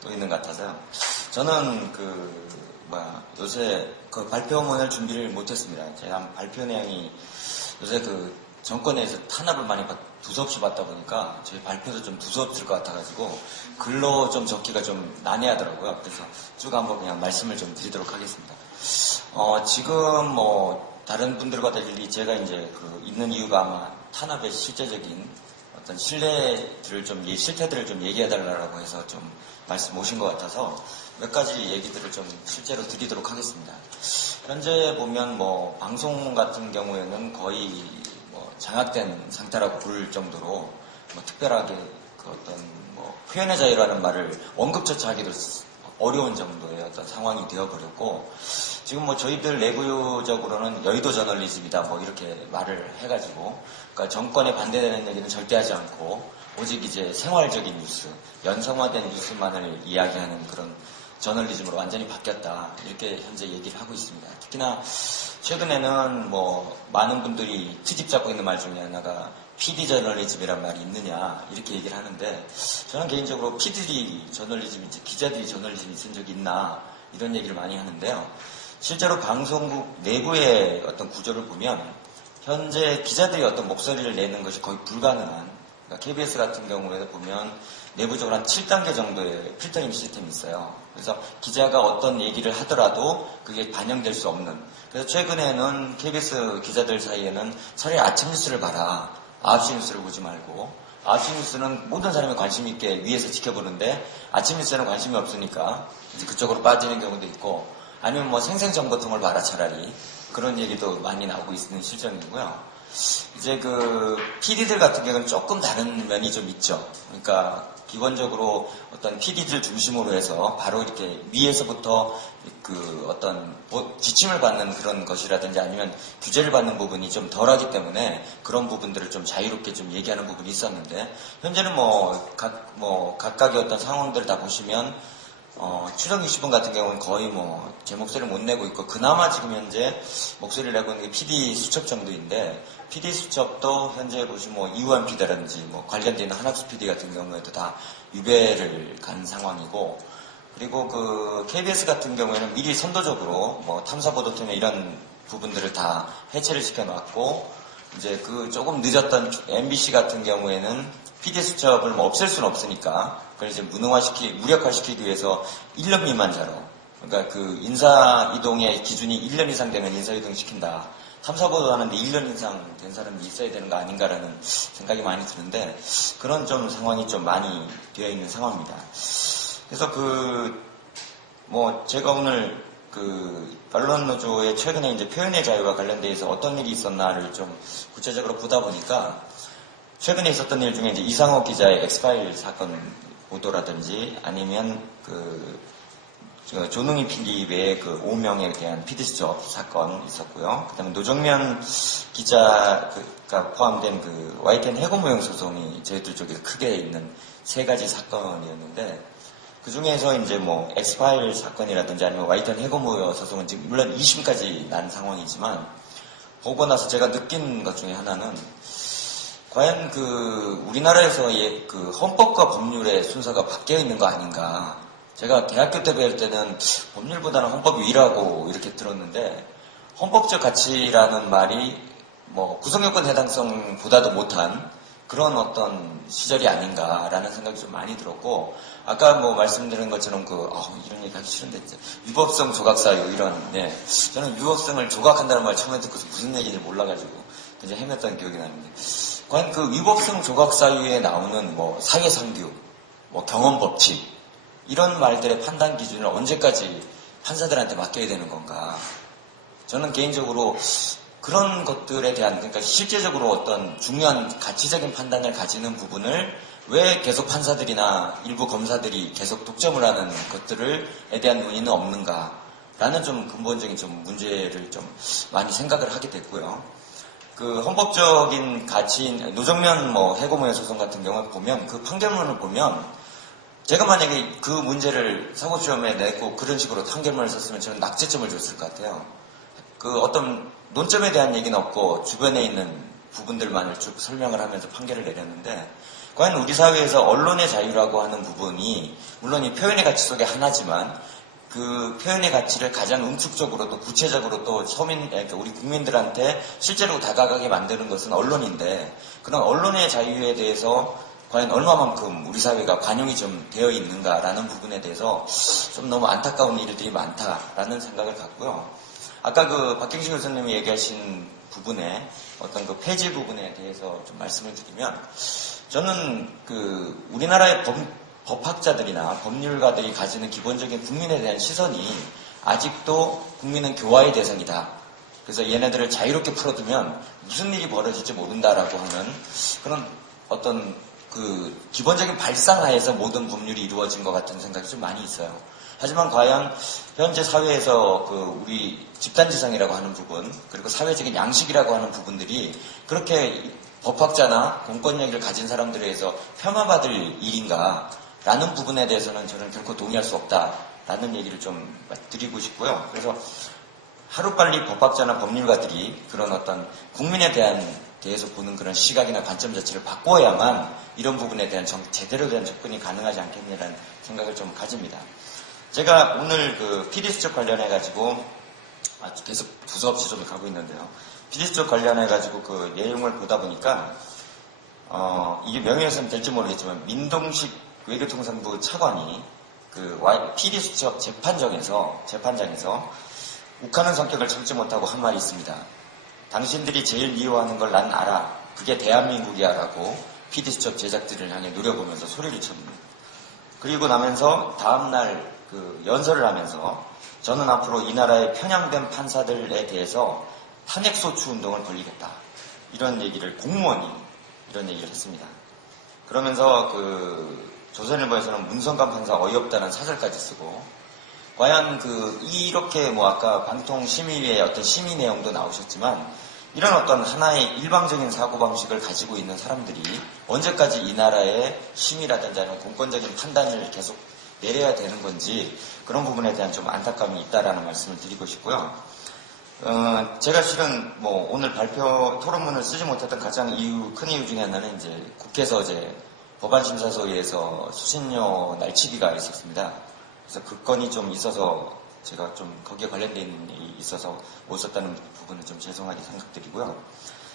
또 있는 것 같아서요. 저는 요새 그 발표문을 준비를 못했습니다. 제가 발표 내용이 요새 그 정권에서 탄압을 많이 두서없이 받다 보니까 저희 발표도 좀 두서없을 것 같아가지고 글로 좀 적기가 좀 난해하더라고요. 그래서 쭉 한번 그냥 말씀을 좀 드리도록 하겠습니다. 지금 뭐 다른 분들과 달리 제가 이제 그 있는 이유가 아마 탄압의 실제적인 어떤 실태들을 좀 얘기해달라고 해서 좀 말씀 오신 것 같아서 몇 가지 얘기들을 좀 실제로 드리도록 하겠습니다. 현재 보면 뭐 방송 같은 경우에는 거의 뭐 장악된 상태라고 부를 정도로 뭐 특별하게 그 어떤 뭐 표현의 자유라는 말을 언급조차 하기도 어려운 정도의 어떤 상황이 되어버렸고, 지금 뭐 저희들 내부적으로는 여의도 저널리즘이다 뭐 이렇게 말을 해가지고, 그러니까 정권에 반대되는 얘기는 절대 하지 않고 오직 이제 생활적인 뉴스, 연성화된 뉴스만을 이야기하는 그런 저널리즘으로 완전히 바뀌었다, 이렇게 현재 얘기를 하고 있습니다. 특히나 최근에는 뭐 많은 분들이 트집 잡고 있는 말 중에 하나가 PD 저널리즘이란 말이 있느냐 이렇게 얘기를 하는데, 저는 개인적으로 PD들이 저널리즘인지 기자들이 저널리즘이 쓴 적이 있나 이런 얘기를 많이 하는데요. 실제로 방송국 내부의 어떤 구조를 보면 현재 기자들이 어떤 목소리를 내는 것이 거의 불가능한, 그러니까 KBS 같은 경우에도 보면 내부적으로 한 7단계 정도의 필터링 시스템이 있어요. 그래서 기자가 어떤 얘기를 하더라도 그게 반영될 수 없는, 그래서 최근에는 KBS 기자들 사이에는 차라리 아침 뉴스를 봐라, 9시 뉴스를 보지 말고, 9시 뉴스는 모든 사람이 관심 있게 위에서 지켜보는데 아침 뉴스에는 관심이 없으니까 이제 그쪽으로 빠지는 경우도 있고, 아니면 뭐 생생정보통을 봐라 차라리, 그런 얘기도 많이 나오고 있는 실정이고요. 이제 그 PD들 같은 경우는 조금 다른 면이 좀 있죠. 그러니까 기본적으로 어떤 PD들 중심으로 해서 바로 이렇게 위에서부터 그 어떤 지침을 받는 그런 것이라든지 아니면 규제를 받는 부분이 좀 덜하기 때문에 그런 부분들을 좀 자유롭게 좀 얘기하는 부분이 있었는데, 현재는 각각의 어떤 상황들을 다 보시면 추정 20분 같은 경우는 거의 뭐 제 목소리를 못 내고 있고, 그나마 지금 현재 목소리를 내고 있는 게 PD 수첩 정도인데, PD 수첩도 현재 보시면 뭐 이우환 PD라든지 뭐 관련된 한학수 PD 같은 경우에도 다 유배를 간 상황이고, 그리고 그 KBS 같은 경우에는 미리 선도적으로 뭐 탐사보도팀에 이런 부분들을 다 해체를 시켜놨고, 이제 그 조금 늦었던 MBC 같은 경우에는 PD 수첩을 뭐 없앨 수는 없으니까 그걸 이제 무력화시키기 위해서 1년 미만자로, 그러니까 그 인사 이동의 기준이 1년 이상 되면 인사 이동 시킨다. 탐사보도 하는데 1년 이상 된 사람이 있어야 되는 거 아닌가라는 생각이 많이 드는데, 그런 좀 상황이 좀 많이 되어 있는 상황입니다. 그래서 제가 오늘 그 언론노조의 최근에 이제 표현의 자유와 관련돼서 어떤 일이 있었나를 좀 구체적으로 보다 보니까, 최근에 있었던 일 중에 이제 이상호 기자의 엑스파일 사건 보도라든지, 아니면 조능희 PD 외에 그 5명에 대한 PD수첩 사건 있었고요. 그 다음에 노정면 기자가 포함된 그 YTN 해고무용 소송이 저희들 쪽에서 크게 있는 3가지 사건이었는데, 그 중에서 이제 뭐 엑스파일 사건이라든지 아니면 YTN 해고무용 소송은 지금 물론 2심까지 난 상황이지만, 보고 나서 제가 느낀 것 중에 하나는, 과연 그 우리나라에서의 그 헌법과 법률의 순서가 바뀌어 있는 거 아닌가. 제가 대학교 때 배울 때는 법률보다는 헌법이 위라고 이렇게 들었는데, 헌법적 가치라는 말이 뭐 구성요건 해당성보다도 못한 그런 어떤 시절이 아닌가라는 생각이 좀 많이 들었고, 아까 뭐 말씀드린 것처럼 이런 얘기 하기 싫은데, 유법성 조각사유 저는 유법성을 조각한다는 말 처음에 듣고서 무슨 얘기인지 몰라가지고 이제 헤맸던 기억이 나는데, 과연 그 위법성 조각사유에 나오는 뭐 사회상규, 뭐 경험법칙, 이런 말들의 판단 기준을 언제까지 판사들한테 맡겨야 되는 건가. 저는 개인적으로 그런 것들에 대한, 그러니까 실제적으로 어떤 중요한 가치적인 판단을 가지는 부분을 왜 계속 판사들이나 일부 검사들이 계속 독점을 하는 것들에 대한 논의는 없는가라는 좀 근본적인 좀 문제를 좀 많이 생각을 하게 됐고요. 그 헌법적인 가치인 노정면 뭐 해고무효 소송 같은 경우에 보면 그 판결문을 보면 제가 만약에 그 문제를 사법시험에 내고 그런 식으로 판결문을 썼으면 저는 낙제점을 줬을 것 같아요. 그 어떤 논점에 대한 얘기는 없고 주변에 있는 부분들만을 쭉 설명을 하면서 판결을 내렸는데 과연 우리 사회에서 언론의 자유라고 하는 부분이 물론 이 표현의 가치 속에 하나지만 그 표현의 가치를 가장 응축적으로 또 구체적으로 또 그러니까 우리 국민들한테 실제로 다가가게 만드는 것은 언론인데 그런 언론의 자유에 대해서 과연 얼마만큼 우리 사회가 관용이 좀 되어 있는가라는 부분에 대해서 좀 너무 안타까운 일들이 많다라는 생각을 갖고요. 아까 그 박경식 교수님이 얘기하신 부분에 어떤 그 폐지 부분에 대해서 좀 말씀을 드리면 저는 그 우리나라의 법학자들이나 법률가들이 가지는 기본적인 국민에 대한 시선이 아직도 국민은 교화의 대상이다. 그래서 얘네들을 자유롭게 풀어두면 무슨 일이 벌어질지 모른다라고 하는 그런 어떤 그 기본적인 발상하에서 모든 법률이 이루어진 것 같은 생각이 좀 많이 있어요. 하지만 과연 현재 사회에서 그 우리 집단지성이라고 하는 부분 그리고 사회적인 양식이라고 하는 부분들이 그렇게 법학자나 공권력을 가진 사람들에 의해서 폄하받을 일인가 라는 부분에 대해서는 저는 결코 동의할 수 없다라는 얘기를 좀 드리고 싶고요. 그래서 하루빨리 법학자나 법률가들이 그런 어떤 국민에 대해서 보는 그런 시각이나 관점 자체를 바꿔야만 이런 부분에 대한 제대로 된 접근이 가능하지 않겠냐라는 생각을 좀 가집니다. 제가 오늘 그 PD수첩 관련해가지고 계속 두서없이 좀 가고 있는데요. PD수첩 관련해가지고 그 내용을 보다 보니까 이게 명예훼손 될지 모르겠지만 민동식 외교통상부 차관이 그 PD수첩 재판장에서 욱하는 성격을 참지 못하고 한 말이 있습니다. 당신들이 제일 미워하는 걸 난 알아. 그게 대한민국이야 라고 PD수첩 제작진을 향해 노려보면서 소리를 쳤습니다. 그리고 나면서 다음날 그 연설을 하면서 저는 앞으로 이 나라의 편향된 판사들에 대해서 탄핵소추 운동을 벌이겠다. 이런 얘기를 공무원이 이런 얘기를 했습니다. 그러면서 그 조선일보에서는 문성감 판사 어이없다는 사설까지 쓰고 과연 이렇게 뭐 아까 방통심의위의 어떤 심의 내용도 나오셨지만 이런 어떤 하나의 일방적인 사고방식을 가지고 있는 사람들이 언제까지 이 나라의 심의라든지 아니면 공권적인 판단을 계속 내려야 되는 건지 그런 부분에 대한 좀 안타까움이 있다라는 말씀을 드리고 싶고요. 제가 실은 뭐 오늘 발표 토론문을 쓰지 못했던 가장 큰 이유 중에 하나는 이제 국회에서 이제 법안심사소위에서 수신료 날치기가 있었습니다. 그래서 그 건이 좀 있어서 제가 좀 거기에 관련된 일이 있어서 못 썼다는 부분은 좀 죄송하게 생각드리고요.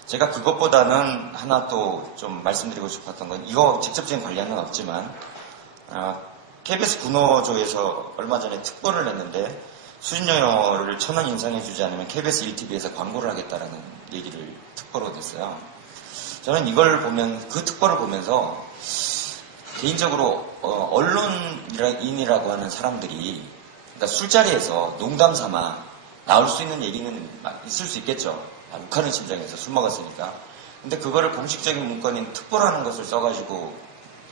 제가 그것보다는 하나 또 좀 말씀드리고 싶었던 건 이거 직접적인 관련은 없지만 KBS 군호조에서 얼마 전에 특보를 냈는데 수신료를 1,000원 인상해주지 않으면 KBS 1TV에서 광고를 하겠다라는 얘기를 특보로 냈어요. 저는 이걸 보면 그 특보를 보면서 개인적으로 언론인이라고 하는 사람들이 그러니까 술자리에서 농담 삼아 나올 수 있는 얘기는 있을 수 있겠죠. 욱하는 심정에서 술 먹었으니까. 근데 그거를 공식적인 문건인 특보라는 것을 써가지고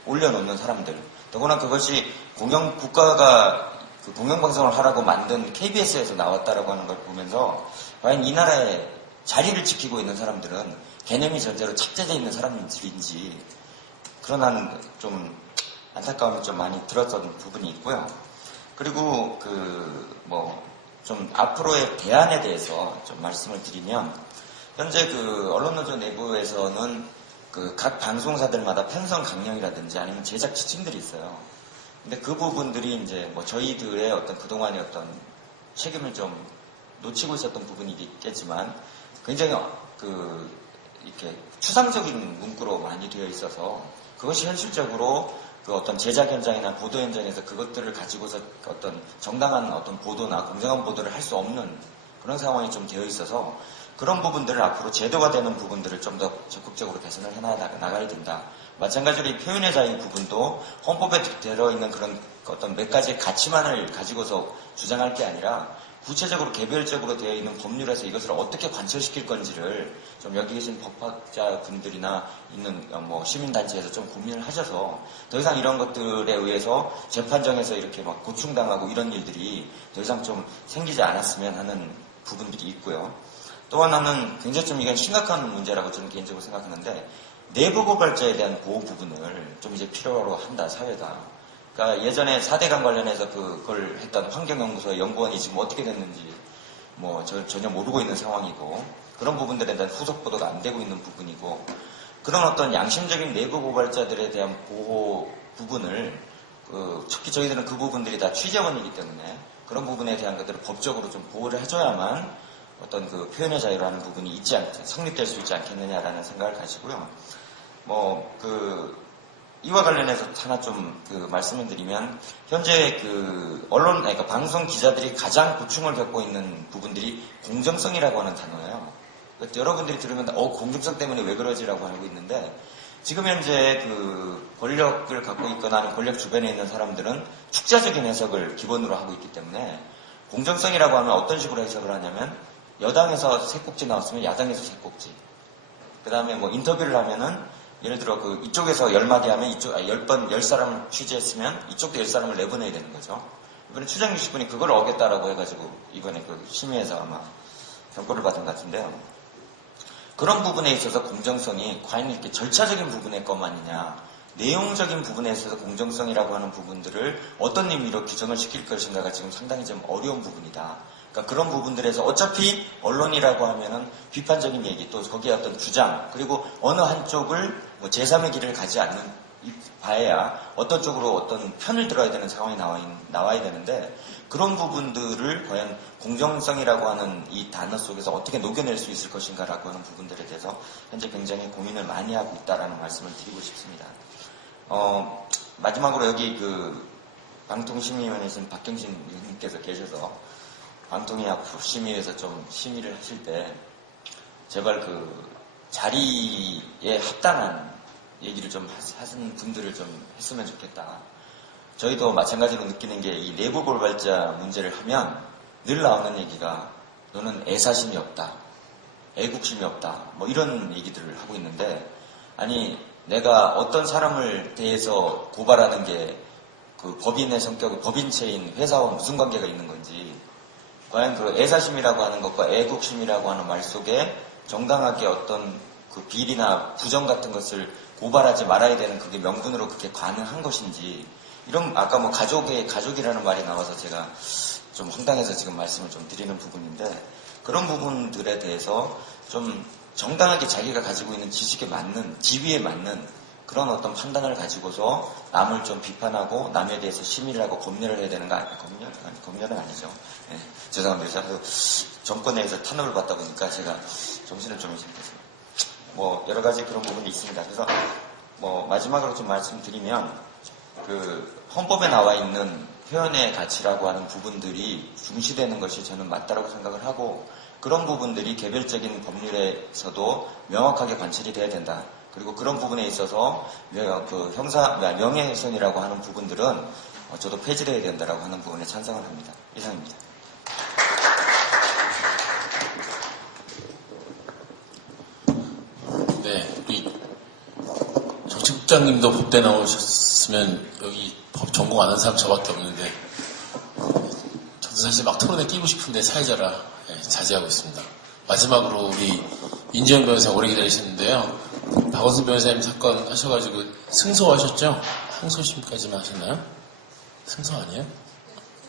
올려놓는 사람들. 더구나 그것이 국가가 그 공영방송을 하라고 만든 KBS에서 나왔다라고 하는 걸 보면서 과연 이 나라의 자리를 지키고 있는 사람들은 개념이 전제로 착재되어 있는 사람들인지 그런 한 좀 안타까움이 좀 많이 들었던 부분이 있고요. 그리고 좀 앞으로의 대안에 대해서 좀 말씀을 드리면 현재 그 언론노조 내부에서는 그 각 방송사들마다 편성 강령이라든지 아니면 제작 지침들이 있어요. 근데 그 부분들이 이제 뭐 저희들의 어떤 그동안의 어떤 책임을 좀 놓치고 있었던 부분이 있겠지만 굉장히 이렇게 추상적인 문구로 많이 되어 있어서 그것이 현실적으로 그 어떤 제작 현장이나 보도 현장에서 그것들을 가지고서 어떤 정당한 어떤 보도나 공정한 보도를 할 수 없는 그런 상황이 좀 되어 있어서 그런 부분들을 앞으로 제도가 되는 부분들을 좀 더 적극적으로 개선을 해나가야 된다. 마찬가지로 이 표현의 자유 부분도 헌법에 들어있는 그런 어떤 몇 가지의 가치만을 가지고서 주장할 게 아니라 구체적으로 개별적으로 되어 있는 법률에서 이것을 어떻게 관철시킬 건지를 좀 여기 계신 법학자 분들이나 있는 뭐 시민단체에서 좀 고민을 하셔서 더 이상 이런 것들에 의해서 재판정에서 이렇게 막 고충당하고 이런 일들이 더 이상 좀 생기지 않았으면 하는 부분들이 있고요. 또 하나는 굉장히 좀 이건 심각한 문제라고 저는 개인적으로 생각하는데 내부 고발자에 대한 보호 부분을 좀 이제 필요로 한다, 사회가. 그러니까 예전에 4대강 관련해서 그걸 했던 환경연구소의 연구원이 지금 어떻게 됐는지 뭐 전혀 모르고 있는 상황이고 그런 부분들에 대한 후속 보도가 안 되고 있는 부분이고 그런 어떤 양심적인 내부 고발자들에 대한 보호 부분을 특히 저희들은 그 부분들이 다 취재원이기 때문에 그런 부분에 대한 것들을 법적으로 좀 보호를 해줘야만 어떤 그 표현의 자유라는 부분이 성립될 수 있지 않겠느냐라는 생각을 가지고요. 이와 관련해서 하나 좀 말씀을 드리면, 현재 언론, 그러니까 방송 기자들이 가장 고충을 겪고 있는 부분들이 공정성이라고 하는 단어예요. 그러니까 여러분들이 들으면, 공정성 때문에 왜 그러지라고 하고 있는데, 지금 현재 권력을 갖고 있거나 아니면 권력 주변에 있는 사람들은 축자적인 해석을 기본으로 하고 있기 때문에, 공정성이라고 하면 어떤 식으로 해석을 하냐면, 여당에서 3꼭지 나왔으면 야당에서 3꼭지. 그 다음에 인터뷰를 하면은, 예를 들어 이쪽에서 10마디 하면 10사람을 취재했으면 이쪽도 10사람을 내보내야 되는 거죠. 이번에 추장 60분이 그걸 어겼다라고 해가지고 이번에 심의에서 아마 경고를 받은 것 같은데요. 그런 부분에 있어서 공정성이 과연 이렇게 절차적인 부분의 것만이냐, 내용적인 부분에 있어서 공정성이라고 하는 부분들을 어떤 의미로 규정을 시킬 것인가가 지금 상당히 좀 어려운 부분이다. 그러니까 그런 부분들에서 어차피 언론이라고 하면은 비판적인 얘기, 또 거기에 어떤 주장, 그리고 어느 한쪽을 제3의 길을 가지 않는 바에야 어떤 쪽으로 어떤 편을 들어야 되는 상황이 나와야 되는데, 그런 부분들을 과연 공정성이라고 하는 이 단어 속에서 어떻게 녹여낼 수 있을 것인가라고 하는 부분들에 대해서 현재 굉장히 고민을 많이 하고 있다라는 말씀을 드리고 싶습니다. 마지막으로 여기 방통심의위원회이신 박경신 의원님께서 계셔서 방통위하고 심의에서 좀 심의를 하실 때 제발 자리에 합당한 얘기를 좀 하신 분들을 좀 했으면 좋겠다. 저희도 마찬가지로 느끼는 게 이 내부 고발자 문제를 하면 늘 나오는 얘기가 너는 애사심이 없다, 애국심이 없다, 이런 얘기들을 하고 있는데, 아니 내가 어떤 사람을 대해서 고발하는 게 법인의 성격을 법인체인 회사와 무슨 관계가 있는 건지, 과연 애사심이라고 하는 것과 애국심이라고 하는 말 속에 정당하게 어떤 비리나 부정 같은 것을 고발하지 말아야 되는 그게 명분으로 그게 가능한 것인지, 이런 아까 가족이라는 말이 나와서 제가 좀 황당해서 지금 말씀을 좀 드리는 부분인데, 그런 부분들에 대해서 좀 정당하게 자기가 가지고 있는 지식에 맞는, 지위에 맞는 그런 어떤 판단을 가지고서 남을 좀 비판하고 남에 대해서 심의를 하고 검열을 해야 되는 거 아니에요? 검열은 아니죠. 네, 죄송합니다. 정권에서 탄압을 받다 보니까 제가 정신을 좀 잃었습니다. 여러 가지 그런 부분이 있습니다. 그래서 마지막으로 좀 말씀드리면, 헌법에 나와 있는 표현의 가치라고 하는 부분들이 중시되는 것이 저는 맞다라고 생각을 하고, 그런 부분들이 개별적인 법률에서도 명확하게 관철이 돼야 된다. 그리고 그런 부분에 있어서 명예훼손이라고 하는 부분들은 저도 폐지돼야 된다라고 하는 부분에 찬성을 합니다. 이상입니다. 네, 우리 정치국장님도 법대 나오셨으면 여기 법 전공 안 하는 사람 저밖에 없는데, 저도 사실 막 토론에 끼고 싶은데 사회자라 자제하고 있습니다. 마지막으로 우리 인지영 변호사님 오래 기다리셨는데요. 박원순 변호사님 사건 하셔가지고 승소하셨죠? 항소심까지만 하셨나요? 승소 아니에요?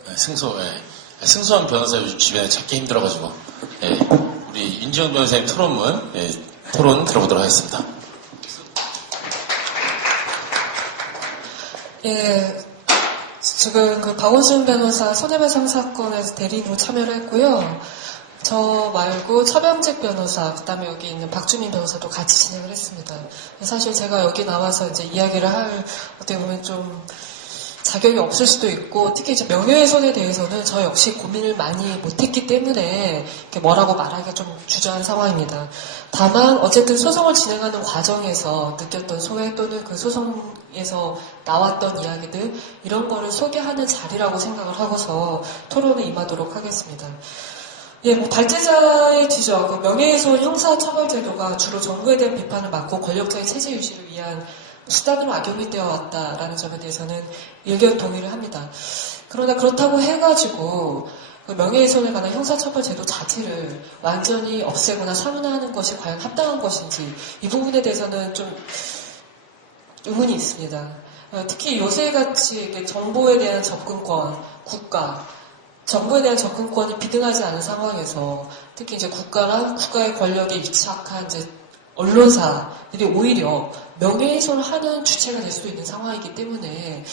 네, 승소. 네. 승소한 변호사 요즘 주변에 찾기 힘들어가지고, 네, 우리 인지영 변호사님 토론문, 토론 들어보도록 하겠습니다. 예, 지금 박원순 변호사 손해배상 사건에서 대리인으로 참여를 했고요. 저 말고 차병직 변호사, 그 다음에 여기 있는 박주민 변호사도 같이 진행을 했습니다. 사실 제가 여기 나와서 이제 이야기를 할, 어떻게 보면 좀 자격이 없을 수도 있고, 특히 이제 명예훼손에 대해서는 저 역시 고민을 많이 못했기 때문에 이렇게 뭐라고 말하기가 좀 주저한 상황입니다. 다만 어쨌든 소송을 진행하는 과정에서 느꼈던 소외 또는 그 소송에서 나왔던 이야기들, 이런 거를 소개하는 자리라고 생각을 하고서 토론에 임하도록 하겠습니다. 예, 발제자의 지적, 명예훼손 형사처벌제도가 주로 정부에 대한 비판을 막고 권력자의 체제 유지를 위한 수단으로 악용이 되어 왔다라는 점에 대해서는 의견 동의를 합니다. 그러나 그렇다고 해가지고 그 명예훼손에 관한 형사처벌제도 자체를 완전히 없애거나 사문화하는 것이 과연 합당한 것인지 이 부분에 대해서는 좀 의문이 있습니다. 특히 요새같이 이렇게 정보에 대한 접근권, 정보에 대한 접근권이 비등하지 않은 상황에서 특히 이제 국가랑 국가의 권력에 입착한 이제 언론사들이 오히려 명예훼손을 하는 주체가 될 수 있는 상황이기 때문에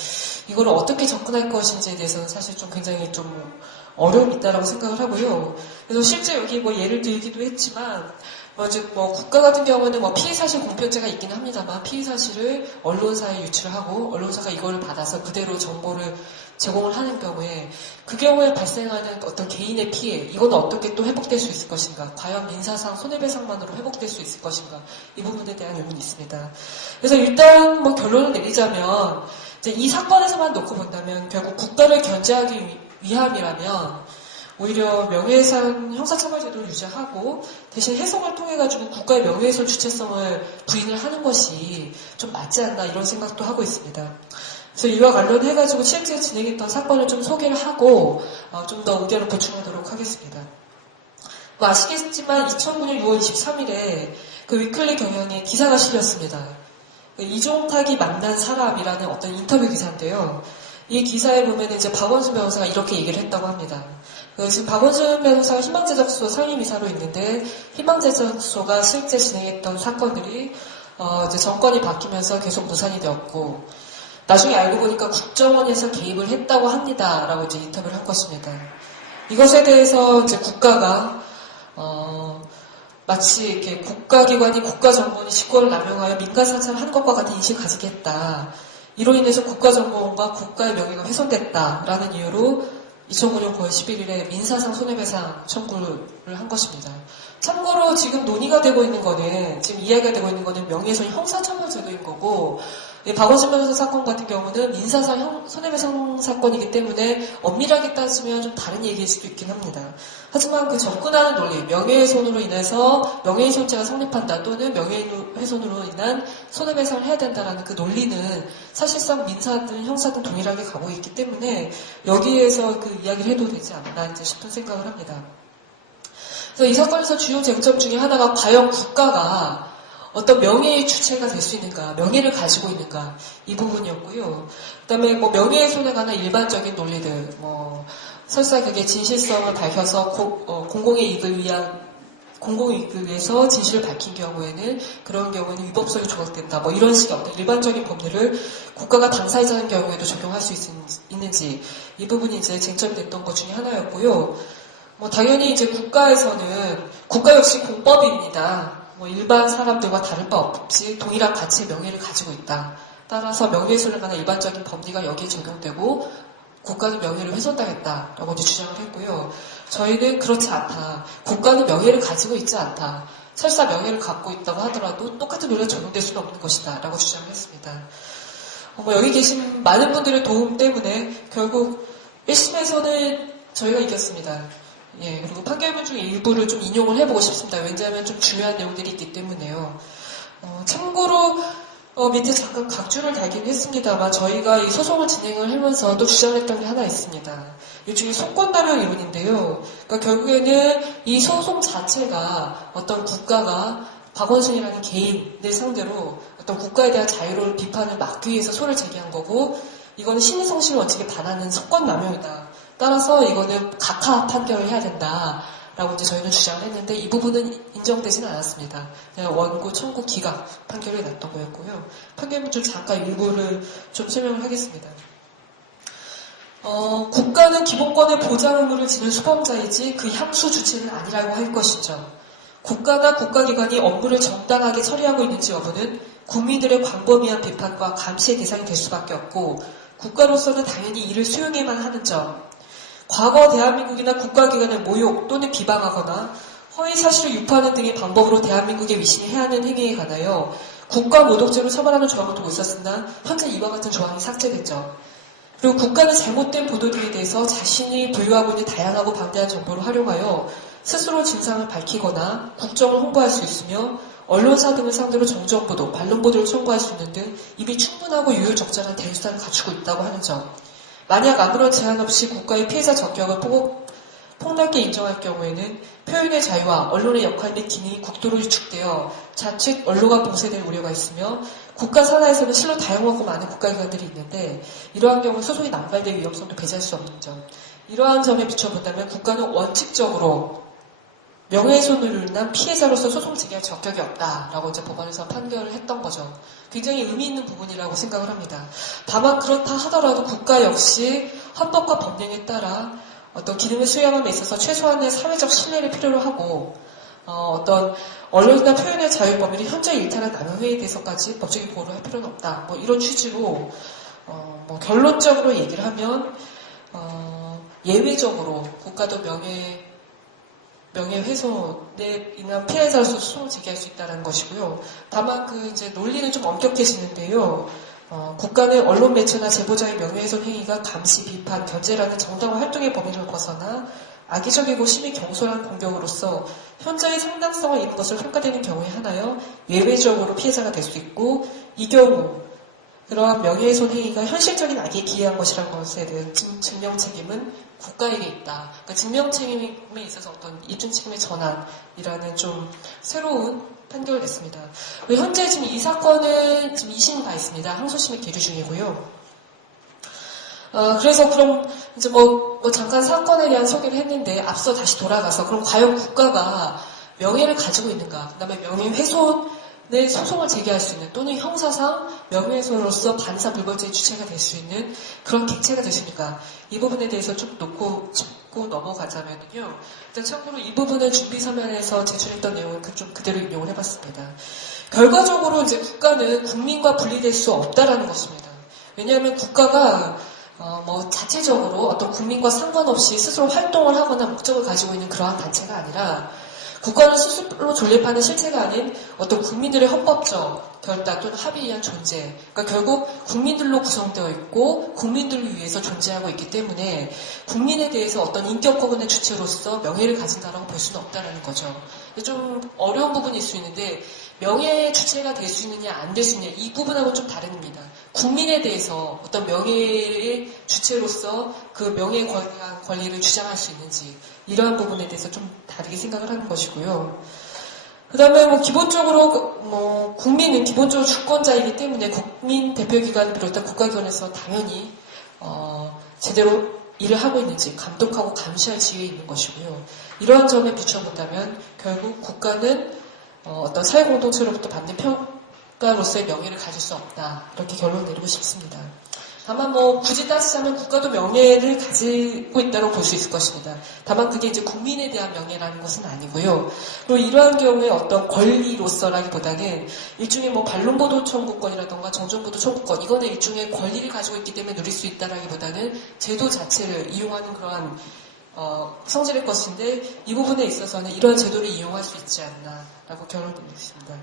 이걸 어떻게 접근할 것인지에 대해서는 사실 좀 굉장히 좀 어려움이 있다라고 생각을 하고요. 그래서 실제 여기 뭐 예를 들기도 했지만 국가 같은 경우는 피해 사실 공표죄가 있긴 합니다만 피해 사실을 언론사에 유출을 하고 언론사가 이걸 받아서 그대로 정보를 제공을 하는 경우에 그 경우에 발생하는 어떤 개인의 피해 이건 어떻게 또 회복될 수 있을 것인가 과연 민사상 손해배상만으로 회복될 수 있을 것인가 이 부분에 대한 의문이 있습니다. 그래서 일단 결론을 내리자면 이제 이 사건에서만 놓고 본다면 결국 국가를 견제하기 위함이라면 오히려 명예훼손 형사처벌제도를 유지하고 대신 해석을 통해 가지고 국가의 명예훼손 주체성을 부인을 하는 것이 좀 맞지 않나 이런 생각도 하고 있습니다. 그래서 이와 관련해 가지고 실제 진행했던 사건을 좀 소개를 하고 좀 더 의견을 보충하도록 하겠습니다. 아시겠지만 2009년 6월 23일에 그 위클리 경향에 기사가 실렸습니다. 이종탁이 만난 사람이라는 어떤 인터뷰 기사인데요. 이 기사에 보면 이제 박원순 변호사가 이렇게 얘기를 했다고 합니다. 지금 박원순 변호사가 희망제작소 상임이사로 있는데 희망제작소가 실제 진행했던 사건들이 이제 정권이 바뀌면서 계속 무산이 되었고 나중에 알고 보니까 국정원에서 개입을 했다고 합니다라고 이제 인터뷰를 한 것입니다. 이것에 대해서 이제 국가가 마치 이렇게 국가기관이 국가정보원이 직권을 남용하여 민간 사찰을 한 것과 같은 인식을 가지게 했다. 이로 인해서 국가정보원과 국가의 명예가 훼손됐다라는 이유로 2009년 9월 11일에 민사상 손해배상 청구를 한 것입니다. 참고로 지금 논의가 되고 있는 거는, 지금 이야기가 되고 있는 거는 명예훼손 형사처벌제도인 거고, 박원순 변호사 사건 같은 경우는 민사상 손해배상 사건이기 때문에 엄밀하게 따지면 좀 다른 얘기일 수도 있긴 합니다. 하지만 그 접근하는 논리, 명예훼손으로 인해서 명예훼손죄가 성립한다 또는 명예훼손으로 인한 손해배상을 해야 된다라는 그 논리는 사실상 민사든 형사든 동일하게 가고 있기 때문에 여기에서 그 이야기를 해도 되지 않나 이제 싶은 생각을 합니다. 그래서 이 사건에서 주요 쟁점 중에 하나가 과연 국가가 어떤 명예의 주체가 될 수 있는가, 명예를 가지고 있는가 이 부분이었고요. 그다음에 명예훼손에 관한 일반적인 논리들, 설사 그게 진실성을 밝혀서 공공이익을 위해서 진실을 밝힌 경우에는 그런 경우에는 위법성이 조각된다. 이런 식의 어떤 일반적인 법률을 국가가 당사자인 경우에도 적용할 수 있는지 이 부분이 이제 쟁점이 됐던 것 중에 하나였고요. 당연히 이제 국가 역시 공법입니다. 일반 사람들과 다를 바 없이 동일한 가치의 명예를 가지고 있다. 따라서 명예훼손에 관한 일반적인 법리가 여기에 적용되고 국가는 명예를 훼손당했다라고 이제 주장을 했고요. 저희는 그렇지 않다. 국가는 명예를 가지고 있지 않다. 설사 명예를 갖고 있다고 하더라도 똑같은 논리가 적용될 수는 없는 것이다. 라고 주장을 했습니다. 여기 계신 많은 분들의 도움 때문에 결국 1심에서는 저희가 이겼습니다. 그리고 판결문 중에 일부를 좀 인용을 해보고 싶습니다. 왜냐하면 좀 중요한 내용들이 있기 때문에요. 참고로 밑에 잠깐 각주를 달긴 했습니다만 저희가 이 소송을 진행을 하면서 또 주장했던 게 하나 있습니다. 이 중에 속권남용 이론인데요. 그러니까 결국에는 이 소송 자체가 어떤 국가가 박원순이라는 개인을 상대로 어떤 국가에 대한 자유로운 비판을 막기 위해서 소를 제기한 거고 이거는 신의성실 원칙에 반하는 속권남용이다. 따라서 이거는 각하 판결을 해야 된다라고 이제 저희는 주장을 했는데 이 부분은 인정되지는 않았습니다. 그냥 원고, 청구, 기각 판결이 났던 거였고요. 판결문 중 잠깐 일부를 좀 설명을 하겠습니다. 국가는 기본권의 보장 의무를 지는 수범자이지 그 향수 주체는 아니라고 할 것이죠. 국가나 국가기관이 업무를 정당하게 처리하고 있는지 여부는 국민들의 광범위한 비판과 감시의 대상이 될 수밖에 없고 국가로서는 당연히 이를 수용해야만 하는 점. 과거 대한민국이나 국가기관의 모욕 또는 비방하거나 허위 사실을 유포하는 등의 방법으로 대한민국의 위신을 해하는 행위에 관하여 국가 모독죄로 처벌하는 조항을 두고 있었으나 현재 이와 같은 조항이 삭제됐죠. 그리고 국가는 잘못된 보도들에 대해서 자신이 보유하고 있는 다양하고 방대한 정보를 활용하여 스스로 진상을 밝히거나 국정을 홍보할 수 있으며 언론사 등을 상대로 정정보도, 반론보도를 청구할 수 있는 등 이미 충분하고 유효적절한 대수사를 갖추고 있다고 하는 점. 만약 아무런 제한 없이 국가의 피해자 적격을 폭넓게 인정할 경우에는 표현의 자유와 언론의 역할 및 기능이 국도로 유축되어 자칫 언론과 봉쇄될 우려가 있으며 국가 산하에서는 실로 다양하고 많은 국가기관들이 있는데 이러한 경우 소송이 남발될 위험성도 배제할 수 없는 점. 이러한 점에 비춰본다면 국가는 원칙적으로 명예훼손으로 인한 피해자로서 소송 제기할 적격이 없다라고 이제 법원에서 판결을 했던 거죠. 굉장히 의미 있는 부분이라고 생각을 합니다. 다만 그렇다 하더라도 국가 역시 헌법과 법령에 따라 어떤 기능을 수행함에 있어서 최소한의 사회적 신뢰를 필요로 하고 어떤 언론이나 표현의 자유 범위를 현재 일탈한 남용회에 대해서까지 법적인 보호를 할 필요는 없다. 뭐 이런 취지로 뭐 결론적으로 얘기를 하면 예외적으로 국가도 명예훼손에 인한 피해자로서 소송을 제기할 수 있다는 것이고요. 다만 그 이제 논리는 좀 엄격해지는데요. 국가는 언론 매체나 제보자의 명예훼손 행위가 감시, 비판, 견제라는 정당한 활동의 범위를 벗어나 악의적이고 심히 경솔한 공격으로서 현저히 상당성을 잃은 것을 평가되는 경우에 하나여 예외적으로 피해자가 될 수 있고 이 경우 그러한 명예훼손 행위가 현실적인 악에 기여한 것이라는 것에 대한 증명 책임은 국가에게 있다. 그러니까 증명 책임에 있어서 어떤 이중 책임의 전환이라는 좀 새로운 판결을 냈습니다. 현재 지금 이 사건은 지금 2심 가 있습니다. 항소심이 계류 중이고요. 그래서 그럼 이제 뭐 잠깐 사건에 대한 소개를 했는데 앞서 다시 돌아가서 그럼 과연 국가가 명예를 가지고 있는가? 그다음에 명예훼손의 소송을 제기할 수 있는 또는 형사상 명예훼손으로서 반사 불벌죄의 주체가 될 수 있는 그런 객체가 되십니까? 이 부분에 대해서 좀 놓고 짚고 넘어가자면요. 일단 참고로 이 부분은 준비 서면에서 제출했던 내용을 좀 그대로 인용을 해봤습니다. 결과적으로 이제 국가는 국민과 분리될 수 없다라는 것입니다. 왜냐하면 국가가 뭐 자체적으로 어떤 국민과 상관없이 스스로 활동을 하거나 목적을 가지고 있는 그러한 단체가 아니라 국가는 스스로 존립하는 실체가 아닌 어떤 국민들의 헌법적 결단 또는 합의에 의한 존재. 그러니까 결국 국민들로 구성되어 있고 국민들을 위해서 존재하고 있기 때문에 국민에 대해서 어떤 인격권의 주체로서 명예를 가진다라고 볼 수는 없다는 거죠. 좀 어려운 부분일 수 있는데 명예의 주체가 될 수 있느냐 안 될 수 있느냐 이 부분하고는 좀 다릅니다. 국민에 대해서 어떤 명예의 주체로서 그 명예에 관한 권리를 주장할 수 있는지 이러한 부분에 대해서 좀 다르게 생각을 하는 것이고요. 그 다음에 뭐 기본적으로 뭐 국민은 기본적으로 주권자이기 때문에 국민 대표기관을 비롯한 국가기관에서 당연히 제대로 일을 하고 있는지 감독하고 감시할 지위에 있는 것이고요. 이러한 점에 비춰본다면 결국 국가는 어떤 사회공동체로부터 받는 평가로서의 명예를 가질 수 없다. 이렇게 결론 내리고 싶습니다. 다만 뭐 굳이 따지자면 국가도 명예를 가지고 있다고 볼 수 있을 것입니다. 다만 그게 이제 국민에 대한 명예라는 것은 아니고요. 그리고 이러한 경우에 어떤 권리로서라기보다는 일종의 뭐 반론보도 청구권이라던가 정정보도 청구권 이거는 일종의 권리를 가지고 있기 때문에 누릴 수 있다라기보다는 제도 자체를 이용하는 그러한 성질의 것인데 이 부분에 있어서는 이러한 제도를 이용할 수 있지 않나라고 결론 내리겠습니다.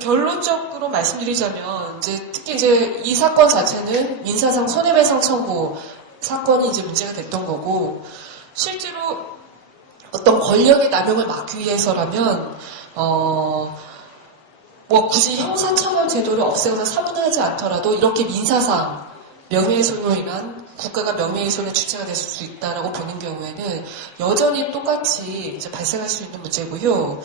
결론적으로 말씀드리자면 특히 이제 이 사건 자체는 민사상 손해배상 청구 사건이 이제 문제가 됐던 거고 실제로 어떤 권력의 남용을 막기 위해서라면 뭐 굳이 형사처벌 제도를 없애거나 사문하지 않더라도 이렇게 민사상 명예훼손으로 인한 국가가 명예훼손의 주체가 될 수 있다라고 보는 경우에는 여전히 똑같이 이제 발생할 수 있는 문제고요.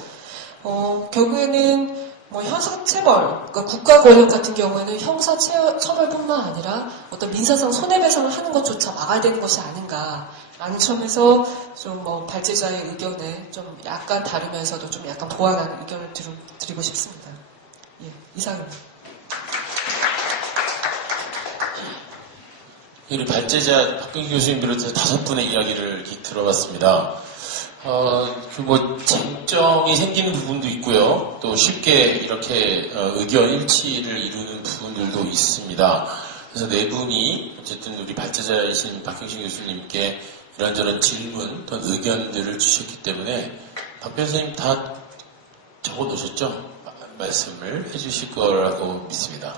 결국에는 뭐 형사처벌, 그러니까 국가 권력 같은 경우에는 형사처벌뿐만 아니라 어떤 민사상 손해배상을 하는 것조차 막아야 되는 것이 아닌가라는 점에서 좀 뭐 발제자의 의견에 좀 약간 다르면서도 좀 약간 보완하는 의견을 드리고 싶습니다. 예, 이상입니다. 우리 발제자 박근기 교수님 비롯해서 5분의 이야기를 이렇게 들어봤습니다. 뭐 쟁점이 생기는 부분도 있고요. 또 쉽게 이렇게 의견 일치를 이루는 부분들도 있습니다. 그래서 네 분이 어쨌든 우리 발제자이신 박경신 교수님께 이런저런 질문 또는 의견들을 주셨기 때문에 박 변호사님 다 적어놓으셨죠? 말씀을 해주실 거라고 믿습니다.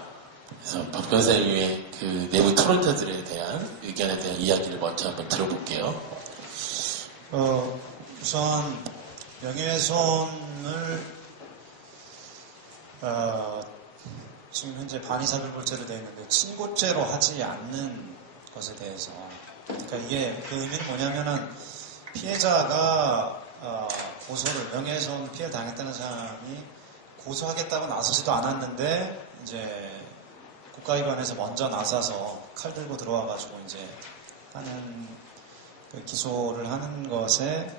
그래서 박 변호사님의 그 내부 토론자들에 대한 의견에 대한 이야기를 먼저 한번 들어볼게요. 우선 명예훼손을 지금 현재 반의사별벌죄로 되어 있는데 친고죄로 하지 않는 것에 대해서 그러니까 이게 그 의미는 뭐냐면은 피해자가 고소를 명예훼손 피해 당했다는 사람이 고소하겠다고 나서지도 않았는데 이제 국가기관에서 먼저 나서서 칼 들고 들어와가지고 이제 하는 그 기소를 하는 것에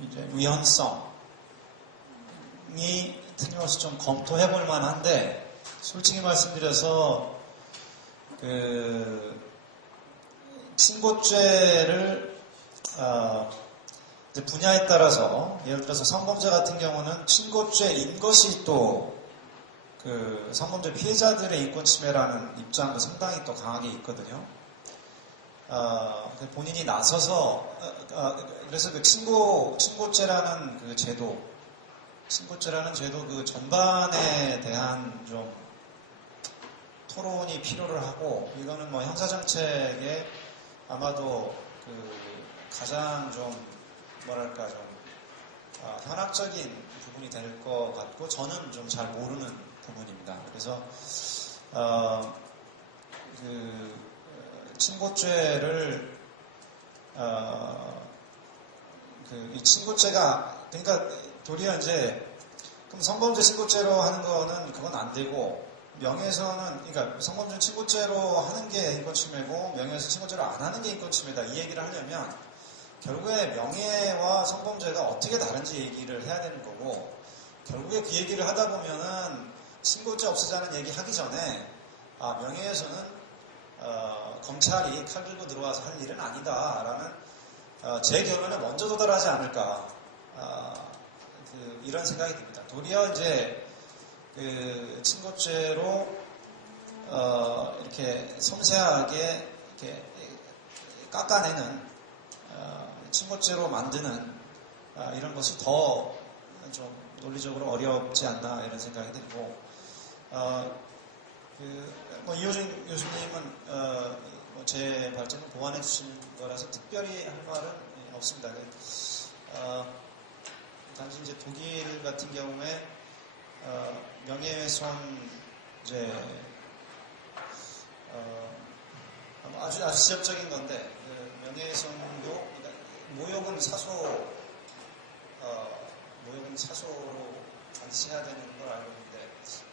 이제 위헌성이 틀림없이 좀 검토해볼 만한데 솔직히 말씀드려서 그 친고죄를 이제 분야에 따라서 예를 들어서 성범죄 같은 경우는 친고죄인 것이 또 그 성범죄 피해자들의 인권 침해라는 입장도 상당히 또 강하게 있거든요. 본인이 나서서 그래서 그 친고죄라는 그 친고죄라는 제도 그 전반에 대한 좀 토론이 필요를 하고 이거는 뭐 형사정책에 아마도 그 가장 좀 뭐랄까 좀 현학적인 부분이 될 것 같고 저는 좀 잘 모르는 부분입니다. 그래서 그 친고죄를 이 친고죄가 그러니까 도리어 이제 그럼 성범죄 친고죄로 하는 거는 그건 안 되고 명예훼손은 그러니까 성범죄 친고죄로 하는 게 인권 침해고 명예훼손 친고죄로 안 하는 게 인권 침해다 이 얘기를 하려면 결국에 명예와 성범죄가 어떻게 다른지 얘기를 해야 되는 거고 결국에 그 얘기를 하다 보면은 친고죄 없애자는 얘기 하기 전에 명예훼손은 검찰이 칼 들고 들어와서 할 일은 아니다라는 제 결론에 먼저 도달하지 않을까 이런 생각이 듭니다. 도리어 이제 그 친고죄로 이렇게 섬세하게 이렇게 깎아내는 친고죄로 만드는 이런 것이 더 좀 논리적으로 어렵지 않나 이런 생각이 들고 뭐 이호준 교수님은 뭐 제 발전을 보완해 주신 거라서 특별히 할 말은 없습니다. 단지 이제 독일 같은 경우에 명예훼손죄 아주 지적적인 건데 명예훼손도 그러니까 모욕은 사소로 반드시 해야 되는 걸 알고 있는데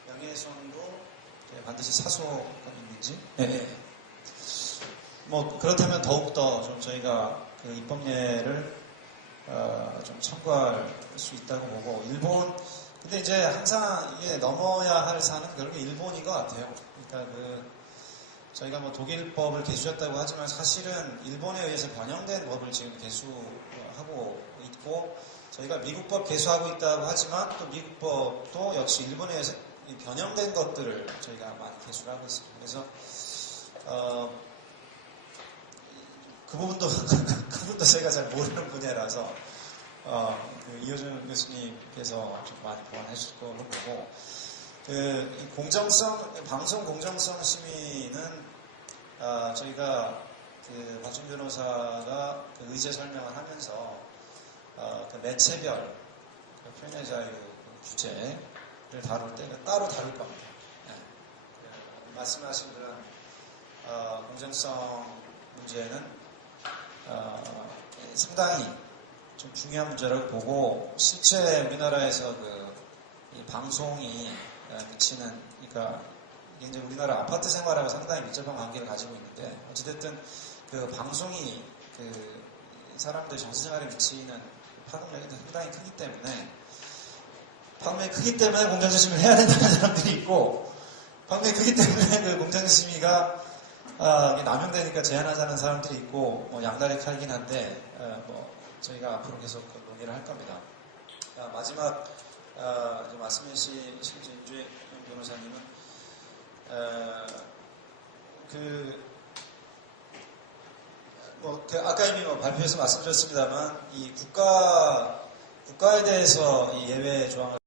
명예훼손도 반드시 사소가 있는지 네. 뭐 그렇다면 더욱더 좀 저희가 그 입법례를 좀 참고할 수 있다고 보고 근데 이제 항상 이게 넘어야 할 산은 결국 일본인 것 같아요. 그러니까 저희가 뭐 독일법을 개수했다고 하지만 사실은 일본에 의해서 변형된 법을 지금 개수하고 있고 저희가 미국법 개수하고 있다고 하지만 또 미국법도 역시 일본에 의해서 변형된 것들을 저희가 많이 개수를 하고 있습니다. 그래서 그 부분도 제가 잘 모르는 분야라서 이호준 교수님께서 좀 많이 보완해 주실 걸로 보고 방송 공정성 심의는 저희가 그 박준 변호사가 그 의제 설명을 하면서 그 매체별 표현의 자유 규제를 다룰 때는 따로 다룰 겁니다. 네. 말씀하신 그런 공정성 문제는 상당히 좀 중요한 문제라고 보고 실제 우리나라에서 이 방송이 미치는 그러니까 이제 우리나라 아파트 생활하고 상당히 밀접한 관계를 가지고 있는데 어찌됐든 그 방송이 그 사람들 정서생활에 미치는 파급력이 상당히 크기 때문에 공정심의를 해야 된다는 사람들이 있고 방송이 크기 때문에 그 공정심의가 남용되니까 제한하자는 사람들이 있고 뭐 양날의 칼이긴 한데 뭐 저희가 앞으로 계속 논의를 할 겁니다. 마지막 말씀해 주신 인주혜 변호사님은 아까 이미 발표에서 말씀드렸습니다만 이 국가에 대해서 이 예외 조항을